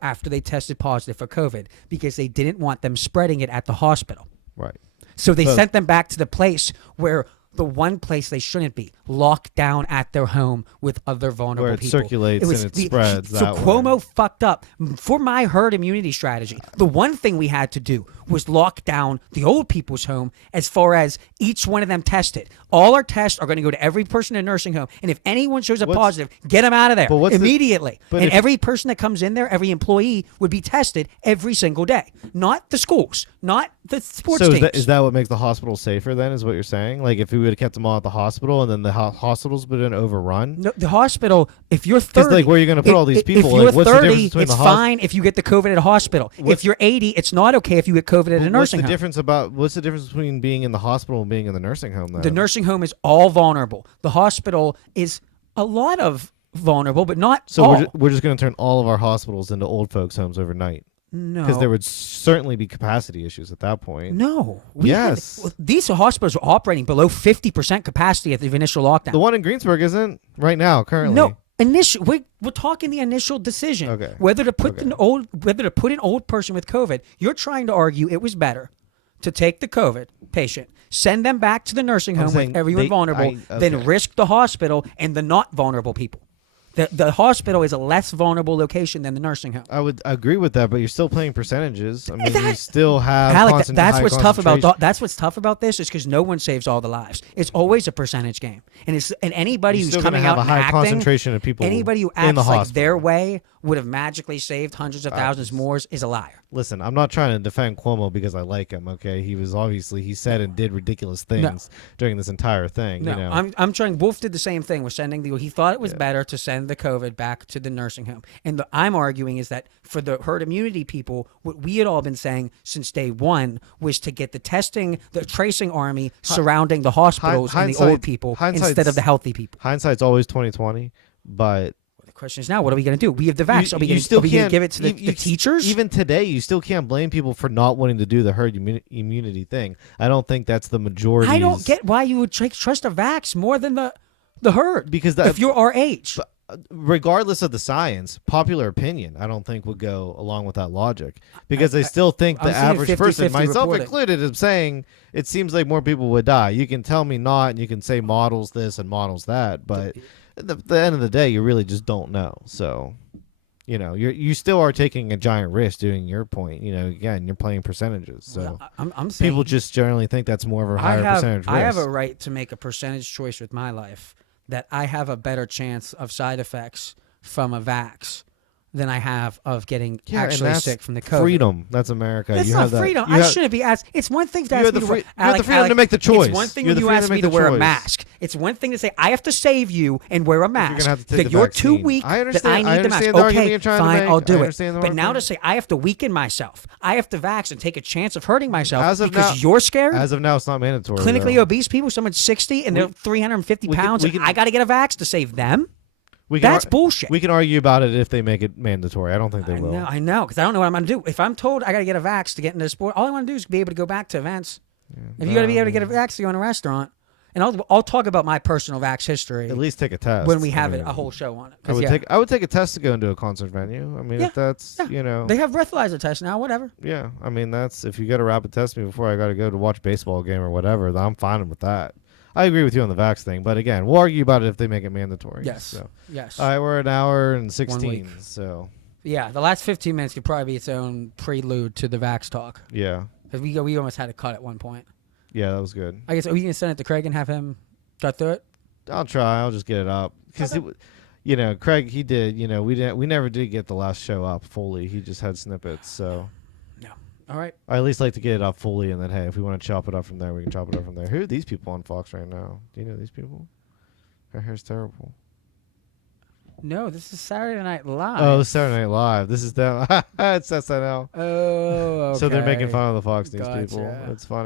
after they tested positive for COVID because they didn't want them spreading it at the hospital. Right. So they But- sent them back to the place where the one place they shouldn't be, locked down at their home with other vulnerable Where it people. circulates and it spreads So that way. Cuomo fucked up. For my herd immunity strategy, the one thing we had to do was lock down the old people's home as far as each one of them tested. All our tests are going to go to every person in a nursing home. And if anyone shows up What's- positive, get them out of there But what's the- immediately. but And if- every person that comes in there, every employee would be tested every single day. Not the schools, not the sports So teams. is that what makes the hospital safer then? Is what you're saying? Like if we would have kept them all at the hospital, and then the hospitals would have been overrun. No, the hospital. If you're 30, Because like, where are you going to put all these people? If you're Like, what's the 30, difference between it's the fine if you get the COVID at a hospital. If you're 80, it's not okay if you get COVID at a nursing home. What's the difference between being in the hospital and being in the nursing home? Though? The nursing home is all vulnerable. The hospital is a lot of vulnerable, but not So all. we're just going to turn all of our hospitals into old folks' homes overnight. No. Because there would certainly be capacity issues at that point. No. Yes. These hospitals are operating below 50% capacity at the initial lockdown. The one in Greensburg isn't right now, currently. No. We're talking the initial decision. Okay. Whether to put an old person with COVID, you're trying to argue it was better to take the COVID patient, send them back to the nursing home with everyone vulnerable, than risk the hospital and the not vulnerable people. The hospital is a less vulnerable location than the nursing home. I would agree with that, but you're still playing percentages. I mean, you still have Alec, that's high what's tough about concentration. that's what's tough about this is because no one saves all the lives. It's always a percentage game, and anybody You're who's still gonna coming have out a high and acting, concentration of people anybody who in the acts like hospital. their way would have magically saved hundreds of thousands more is a liar. Listen, I'm not trying to defend Cuomo because I like him. Okay, he said and did ridiculous things during this entire thing. No, you know? I'm trying. Wolf did the same thing. We're sending he thought it was better to send the COVID back to the nursing home. And I'm arguing is that for the herd immunity people, what we had all been saying since day one was to get the testing, the tracing army surrounding the hospitals and the old people instead of the healthy people. Hindsight's always 2020, but The question is now, what are we going to do? We have the vax. Are we going to give it to the teachers? Even today, you still can't blame people for not wanting to do the herd immunity thing. I don't think that's the majority. I don't get why you would trust a vax more than the herd. Because if you're our age. Regardless of the science, popular opinion, I don't think would go along with that logic. Because I still think the average person, myself included, is saying it seems like more people would die. You can tell me not, and you can say models this and models that, but at the end of the day, you really just don't know. So, you know, you still are taking a giant risk doing your point. You know, again, you're playing percentages. So I'm saying people just generally think that's more of a higher percentage risk. I have a right to make a percentage choice with my life that I have a better chance of side effects from a vax than I have of getting actually sick from the COVID. Freedom. That's America. That's not freedom. I shouldn't be asked. It's one thing to ask me to wear. You have the freedom to make the choice. It's one thing when you ask me to wear a mask. It's one thing to say I have to save you and wear a mask. That you're too weak. That I need the mask. Okay, fine, I'll do it. But now to say I have to weaken myself, I have to vax and take a chance of hurting myself because you're scared. As of now, it's not mandatory. Clinically obese people, someone's 60 and they're 350 pounds, and I got to get a vax to save them. That's bullshit. We can argue about it if they make it mandatory. I don't think they will. I know, because I don't know what I'm going to do. If I'm told I got to get a vax to get into the sport, all I want to do is be able to go back to events. If you got to be able to get a vax to go in a restaurant, and I'll talk about my personal vax history. At least take a test when we have a whole show on it. I would take a test to go into a concert venue. I mean, if that's you know, they have breathalyzer tests now. Whatever. Yeah, I mean that's if you got a rapid test me before I got to go to watch a baseball game or whatever, then I'm fine with that. I agree with you on the vax thing, but again, we'll argue about it if they make it mandatory. Yes. So. Yes. All right, we're an hour and 16. So. Yeah, the last 15 minutes could probably be its own prelude to the vax talk. Yeah. Because we almost had to cut at one point. Yeah, that was good. I guess are we gonna send it to Craig and have him cut through it? I'll try. I'll just get it up because you know, Craig, he did. You know, we never did get the last show up fully. He just had snippets. So. All right. I at least like to get it up fully, and then hey, if we want to chop it up from there, we can chop it up from there. Who are these people on Fox right now? Do you know these people? Their hair's terrible. No, this is Saturday Night Live. Oh, Saturday Night Live. This is them. It's SNL. Oh, okay. So they're making fun of the Fox News Gotcha. people. It's funny.